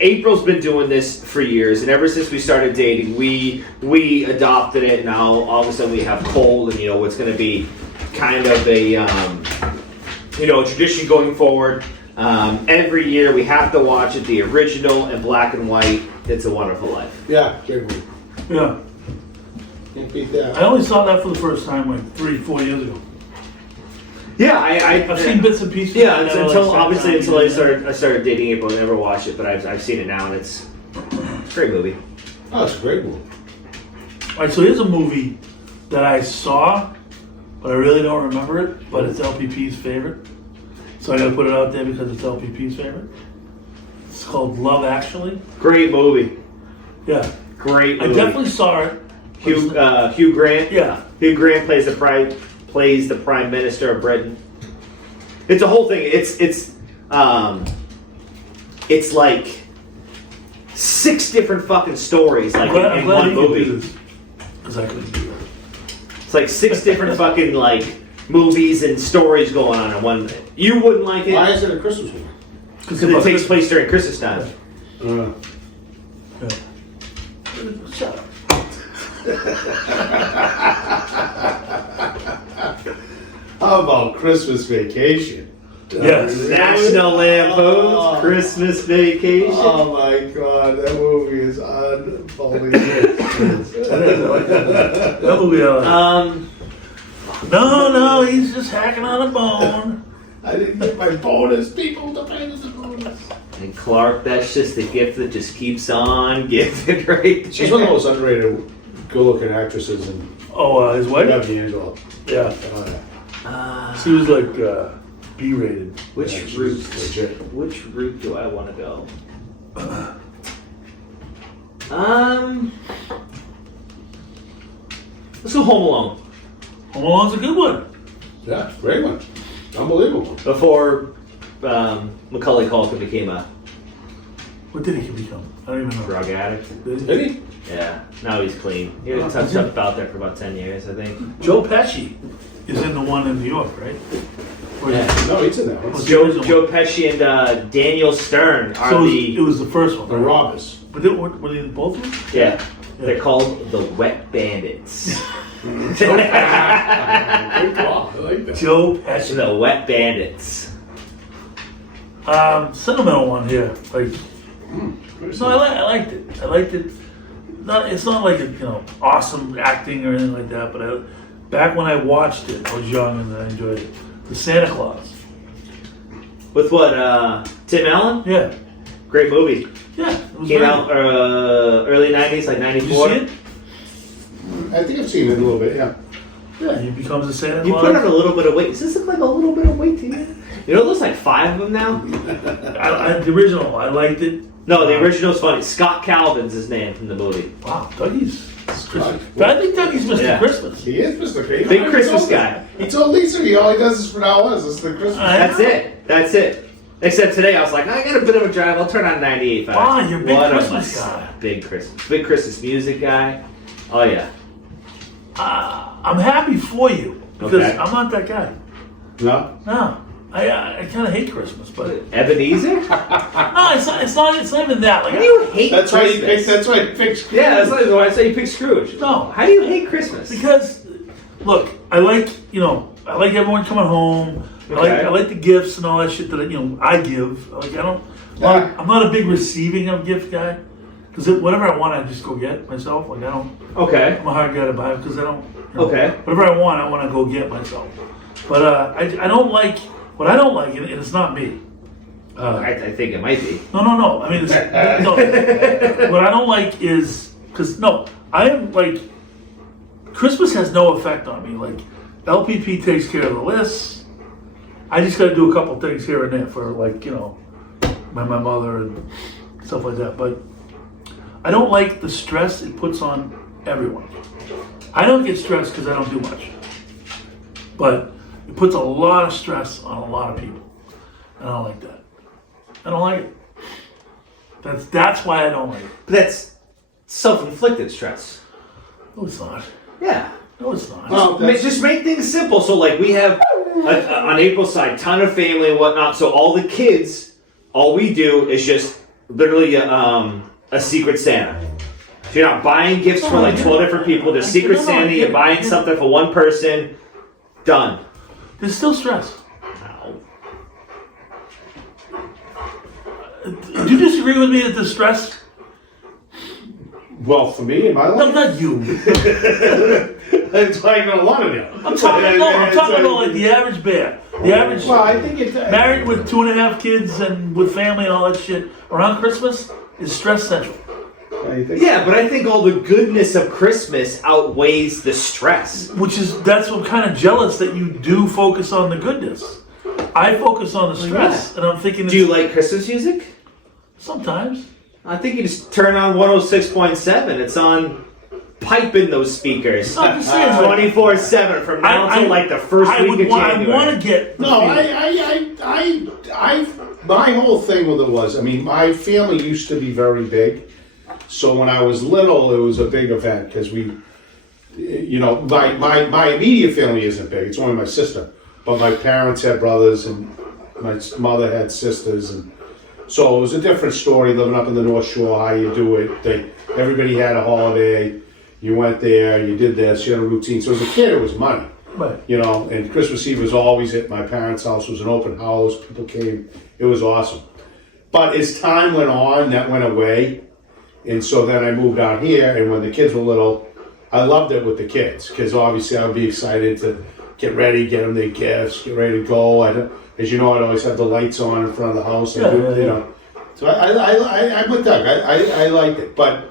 April's been doing this for years, and ever since we started dating, we adopted it. Now all of a sudden we have Cole, and it's going to be kind of a a tradition going forward. Every year we have to watch it, the original in black and white. It's a Wonderful Life. Yeah, good one. Yeah. Can't beat that. I only saw that for the first time like 3-4 years ago. Yeah, I've seen bits and pieces. Yeah, of it, until like, obviously until I sometimes, started dating April. I never watched it, but I've seen it now, and it's a great movie. Oh, it's a great one. All right, so here's a movie that I saw, but I really don't remember it. But it's LPP's favorite, so I got to put it out there because it's LPP's favorite. It's called Love Actually. Great movie. Yeah, Great I movie. definitely saw it. Hugh Grant. Yeah, Hugh Grant plays the Prime Minister of Britain. It's a whole thing. It's like 6 different fucking stories like I'm in glad one you could movie. do this because I couldn't do that. It's like 6 different fucking like movies and stories going on in one. You wouldn't like it Why is it a Christmas movie? because it takes place during Christmas time. Yeah. Shut up. How about Christmas Vacation? Yes. National Lampoon's Oh. Christmas Vacation. Oh my God, that movie is unbelievable. That movie, Um, no, he's just hacking on a bone. I didn't get my bonus. People, the pay the bonus. and Clark, that's just a gift that just keeps on giving, right? She's one of the most underrated, good-looking actresses in Oh, his wife? D'Angelo. Yeah. Oh, yeah. She was like B-rated. Which Yeah, she's route? legit. Which route do I want to go? Let's go Home Alone. Home Alone's a good one. Yeah, great one. Unbelievable. Before Macaulay Culkin became a What did he become? I don't even know. drug addict. Did he? Did he? Yeah, now he's clean. He was tough stuff out there for about 10 years, I think. Joe Pesci is in the one in New York, right? Or is Yeah. it- No, he's in that one. What's Joe, the original Joe one? Pesci and Daniel Stern are So the it was the first one. The right? Robbers. But were they in both of them? yeah. They're called the Wet Bandits. Good call. I like that. Joe Pesci. the Wet Bandits. Sentimental one here. Like, no, I liked it. I liked it. It's not like awesome acting or anything like that. But back when I watched it, I was young and I enjoyed it. The Santa Claus. With what? Tim Allen? Yeah, Great movie. yeah. It was Came very out early 90s, like good. Did you 94. see it? I think I've seen it a little bit, yeah. Yeah, he becomes a Santa You Claus. put on a little bit of weight. Does this look like a little bit of weight to you? You know, there's like 5 of them now. The original, I liked it. No, the original's funny. Scott Calvin's his name from the movie. Wow, Dougie's Scott. But I think Dougie's Mr. Yeah. Christmas. He is Mr. Christmas. Big Christmas guy. He told Lisa all he does is from now on is the Christmas. That's it. That's it. Except today, I was like, I got a bit of a drive. I'll turn on 98.5. Ah, you're a big What Christmas a guy. Big Christmas music guy. Oh yeah. I'm happy for you because Okay. I'm not that guy. No? No, I kind of hate Christmas, but no, Ebenezer? it's not even that. Like How do you hate That's why he Christmas? picked. That's why he picked. Yeah, that's why I say you pick Scrooge. No. How do you hate Christmas? because look, I like everyone coming home. Okay. I like the gifts and all that shit that I give. Like I'm not a big receiving of gift guy. Because whatever I want, I just go get myself. Like I don't. Okay. I'm a hard guy to buy because I don't. Okay. Whatever I want to go get myself. But I don't like what I don't like, and it's not me. I think it might be. No. I mean, no. What I don't like is I am like Christmas has no effect on me. Like LPP takes care of the lists. I just got to do a couple things here and there for my mother and stuff like that. But I don't like the stress it puts on everyone. I don't get stressed because I don't do much, but it puts a lot of stress on a lot of people. I don't like that. I don't like it. That's why I don't like it. But that's self-inflicted stress. No, it's not. Yeah. No, it's not. Well, Just make things simple. So, like, we have on April's side, ton of family and whatnot. So all the kids, all we do is just literally a Secret Santa. So you're not buying gifts for like 12 different people. There's Secret Santa. You're buying something for one person. Done. There's still stress. No. Do you disagree with me that there's stress? Well, for me, in my No, life, not you. it's like a lot of them. I'm talking about like the average bear. The average Well, I think it's married with 2.5 kids and with family and all that shit around Christmas is stress central. Yeah, but I think all the goodness of Christmas outweighs the stress. That's what I'm kind of jealous that you do focus on the goodness. I focus on the stress, and I'm thinking. Do you like Christmas music? Sometimes. I think you just turn on 106.7. It's on pipe in those speakers. I'm just saying, 24/7 from now until like the first week of January. I want to get. No, I my whole thing with it was, I mean, my family used to be very big. So when I was little, it was a big event because my immediate family isn't big. It's only my sister. But my parents had brothers and my mother had sisters. And so it was a different story living up in the North Shore, how you do it. Everybody had a holiday. You went there, you did this, you had a routine. So as a kid, it was money. Right. And Christmas Eve was always at my parents' house. It was an open house. People came. It was awesome. But as time went on, that went away. And so then I moved out here, and when the kids were little, I loved it with the kids because obviously I would be excited to get ready, get them their gifts, get ready to go. As you know, I'd always have the lights on in front of the house. So I'm with Doug. I liked it, but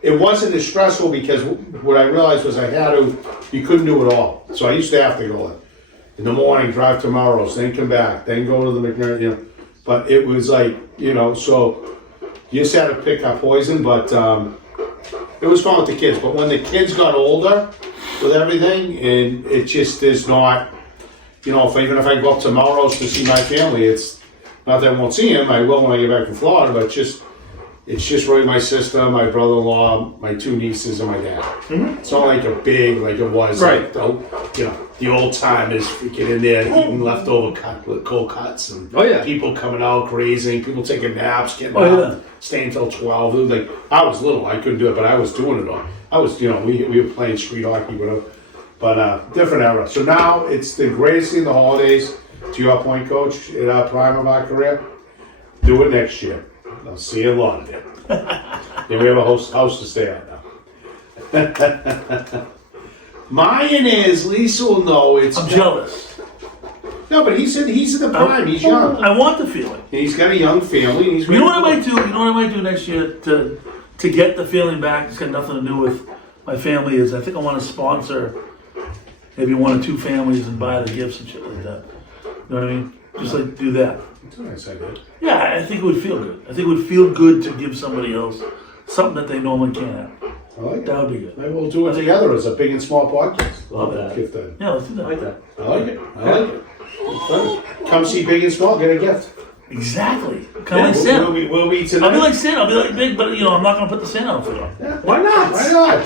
it wasn't as stressful because what I realized was you couldn't do it all. So I used to have to go in the morning, drive to Melrose, then come back, then go to the McNair, But it was like, so. You just had to pick up poison, but it was fun with the kids. But when the kids got older with everything, and it just is not, even if I go up to Melrose to see my family, it's not that I won't see him. I will when I get back from Florida, but it's just really my sister, my brother-in-law, my 2 nieces, and my dad. Mm-hmm. It's not like a big, like it was, right? The old timers freaking in there eating leftover cold cuts, and people coming out crazy, people taking naps, getting out, staying till 12. It was like I was little, I couldn't do it, but I was doing it all. I was, we were playing street hockey, whatever. But different era. So now it's the greatest thing in the holidays. To your point, Coach, in our prime of our career, do it next year. I'll see a lot of it. Then we have a house to stay at now. Mine is, Lisa will know it's. I'm jealous. No, but he's in the prime. He's young. I want the feeling. He's got a young family. And he's You know what I might do? You know what I might do next year to get the feeling back? It's got nothing to do with my family. Is I think I want to sponsor maybe 1 or 2 families and buy the gifts and shit like that. You know what I mean? Just like do that. That's a nice idea. Yeah, I think it would feel good. I think it would feel good to give somebody else something that they normally can't have. I like That would be good. Maybe we'll do it together as a big and small podcast. Love that. Gift then. Yeah, let's do that. I like that. I like it. Fun. Come see Big and Small, get a gift. Exactly. Kind of like Santa. We'll be tonight. I'll be like Santa. I'll be like big, but I'm not going to put the Santa outfit on. Yeah. Why not? Why not?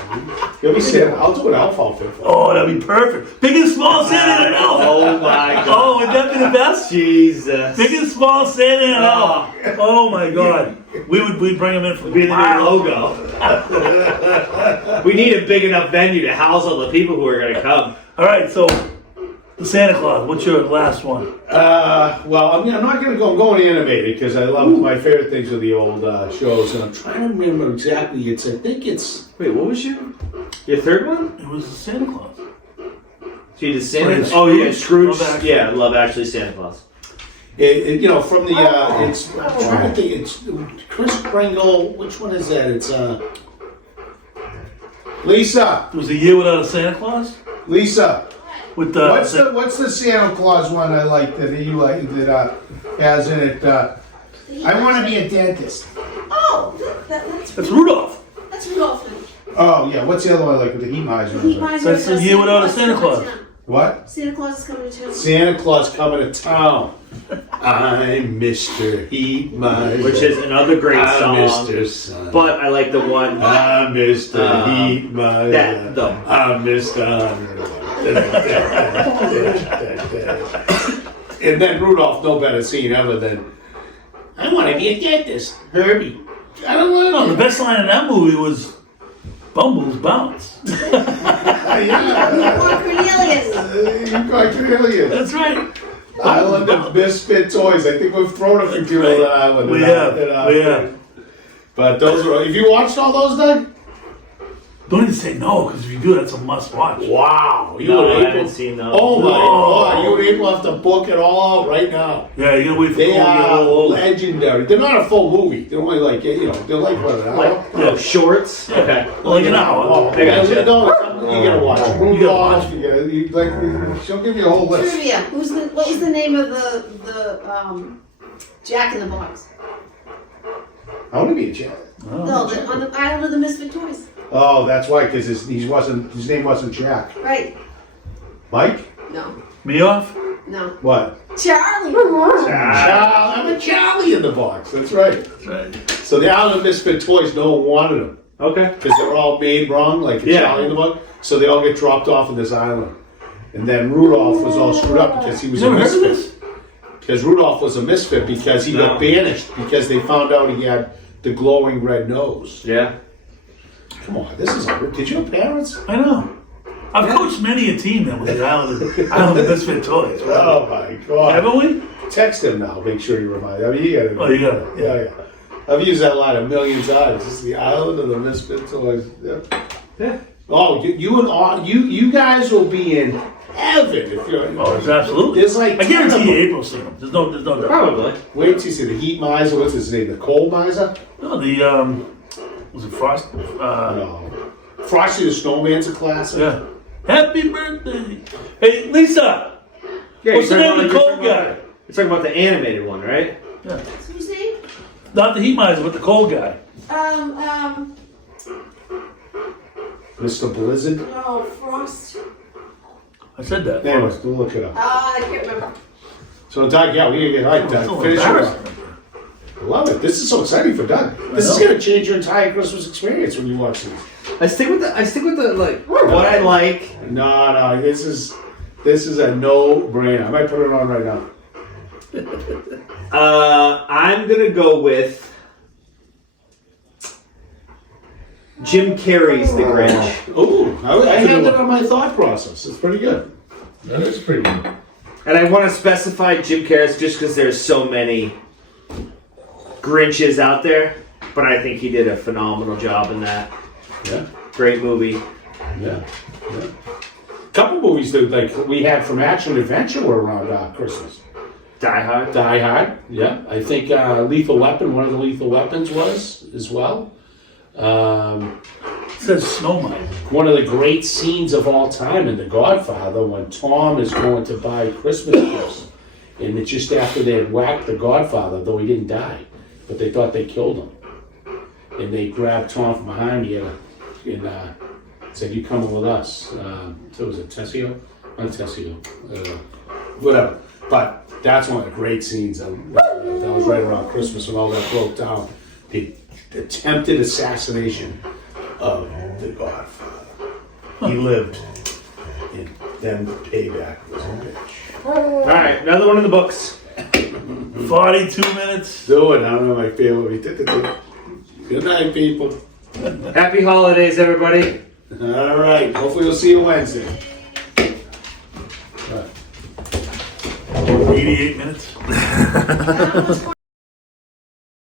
You'll be Santa. I'll do an elf outfit for you. Oh, that'd be perfect. Big and small Santa and an elf. Oh my God. Oh, would that be the best? Jesus. Big and small Santa and an elf. Oh my God. We'd bring him in for Be the new logo. We need a big enough venue to house all the people who are going to come. All right, so the The Santa Claus. What's your last one? Well, I'm not going to go. I'm going animated because I love my favorite things are the old shows, and I'm trying to remember exactly. I think it's. Wait, what was your third one? It was the Santa Claus. So you did Santa Playing Claus. Oh, yeah, Scrooge. Scrooge. Love Actually. Yeah, Love Actually Santa Claus. You know, from the it's. I'm trying to think. It's Chris Kringle. Which one is that? It's Lisa. It was a year without a Santa Claus. Lisa. With the What's the Santa Claus one I like that you like that has in it? I want to be a dentist. Oh, that's Rudolph. That's Rudolph. Oh yeah, what's the other one I like with the heat miser? Heat miser. That's a year without a Santa Claus. What? Santa Claus is coming to town. Santa Claus coming to town. I'm Mr. Heat Miser. Which is another great song. Mr. Sun. But I like the one. I'm Mr. Heat Miser. That, though. I'm Mr. And then Rudolph, no better scene ever than, I want to be a dentist, Herbie. I don't want No, to. the best line in that movie was Bumble's Bounce. Yeah. Or Cornelius. You got Cornelius. That's right. Island of Misfit Toys. I think we've thrown a few people on that island. We have. But those are. Have you watched all those, Doug? Don't even say no, because if you do, that's a must watch. Wow. You No, were I able. haven't seen those. Oh my No. God! You were able to have to book it all out right now. Yeah, you gotta wait for They the whole year are old. legendary. They're not a full movie. They're only like they're like what an hour. Oh, shorts? Yeah. Okay. Like an hour. Oh, I got you. no, it's something you gotta watch. watch. Rudolph. You like. She'll give you a whole list. Trivia. What was the name of the Jack in the Box? I want to be a champ. No, on the Island of the Misfit Toys. Oh, that's why, because his name wasn't Jack. Right. Mike? No. Me off? No. What? Charlie. I'm a Charlie in the box. That's right. That's right. So the Island of Misfit Toys, no one wanted them Okay. because they were all made wrong, like a Yeah. Charlie in the box. So they all get dropped off in this island. And then Rudolph was all screwed up because he was You a never heard of misfit. this? Because Rudolph was a misfit because he got No. banished because they found out he had the glowing red nose. Yeah. Come on, this is. Did you have parents? I know. I've coached many a team that was the Island of Misfit Toys. Oh my God! Haven't we? Text him now. Make sure you remind. I mean, you gotta. Oh, you got it. Yeah. I've used that line a million times. It's the Island of the Misfit Toys. Yeah. Oh, you guys will be in heaven if you're. Oh, absolutely. There's like. I guarantee you April seen them. There's no doubt. Probably. Wait till you see the Heat Miser. What's his name? The Coal Miser? No, the was it Frost? No. Frosty the Snowman's a classic. Yeah. Happy birthday. Hey, Lisa. Yeah, What's the you're name of the talking cold about- guy? You're talking about the animated one, right? Yeah. Whose name? Not the heat miser, but the cold guy. Mr. Blizzard. No, Frost. I said that. Anyways, we'll look it up. I can't remember. So, Doug, yeah, we can get right, It's Doug. so Finish it embarrassing. up. I love it. This is so exciting for Doug. This is know. going to change your entire Christmas experience when you watch these. I stick with the like what I like. No, this is a no-brainer. I might put it on right now. I'm gonna go with Jim Carrey's The Grinch. Oh, I had that on my thought process. It's pretty good. That is pretty good. And I want to specify Jim Carrey's just because there's so many Grinches out there, but I think he did a phenomenal job in that. Yeah, Great movie. yeah. Couple movies that like we had from action adventure were around Christmas. Die Hard. Die Hard. Yeah, I think Lethal Weapon. One of the Lethal Weapons was as well. It says snow mine. One of the great scenes of all time in The Godfather when Tom is going to buy Christmas gifts, and it's just after they had whacked the Godfather, though he didn't die, but they thought they killed him, and they grabbed Tom from behind here and said, "You coming with us?" So was it Tessio? Not Tessio. Whatever. But that's one of the great scenes. That was right around Christmas when all that broke down. The attempted assassination of the Godfather. He lived, and then payback was a bitch. All right, another one in the books. 42 minutes. Do it. I don't know my favorite. Good night, people. Happy holidays, everybody. All right. Hopefully we'll see you Wednesday. 88 minutes. Almost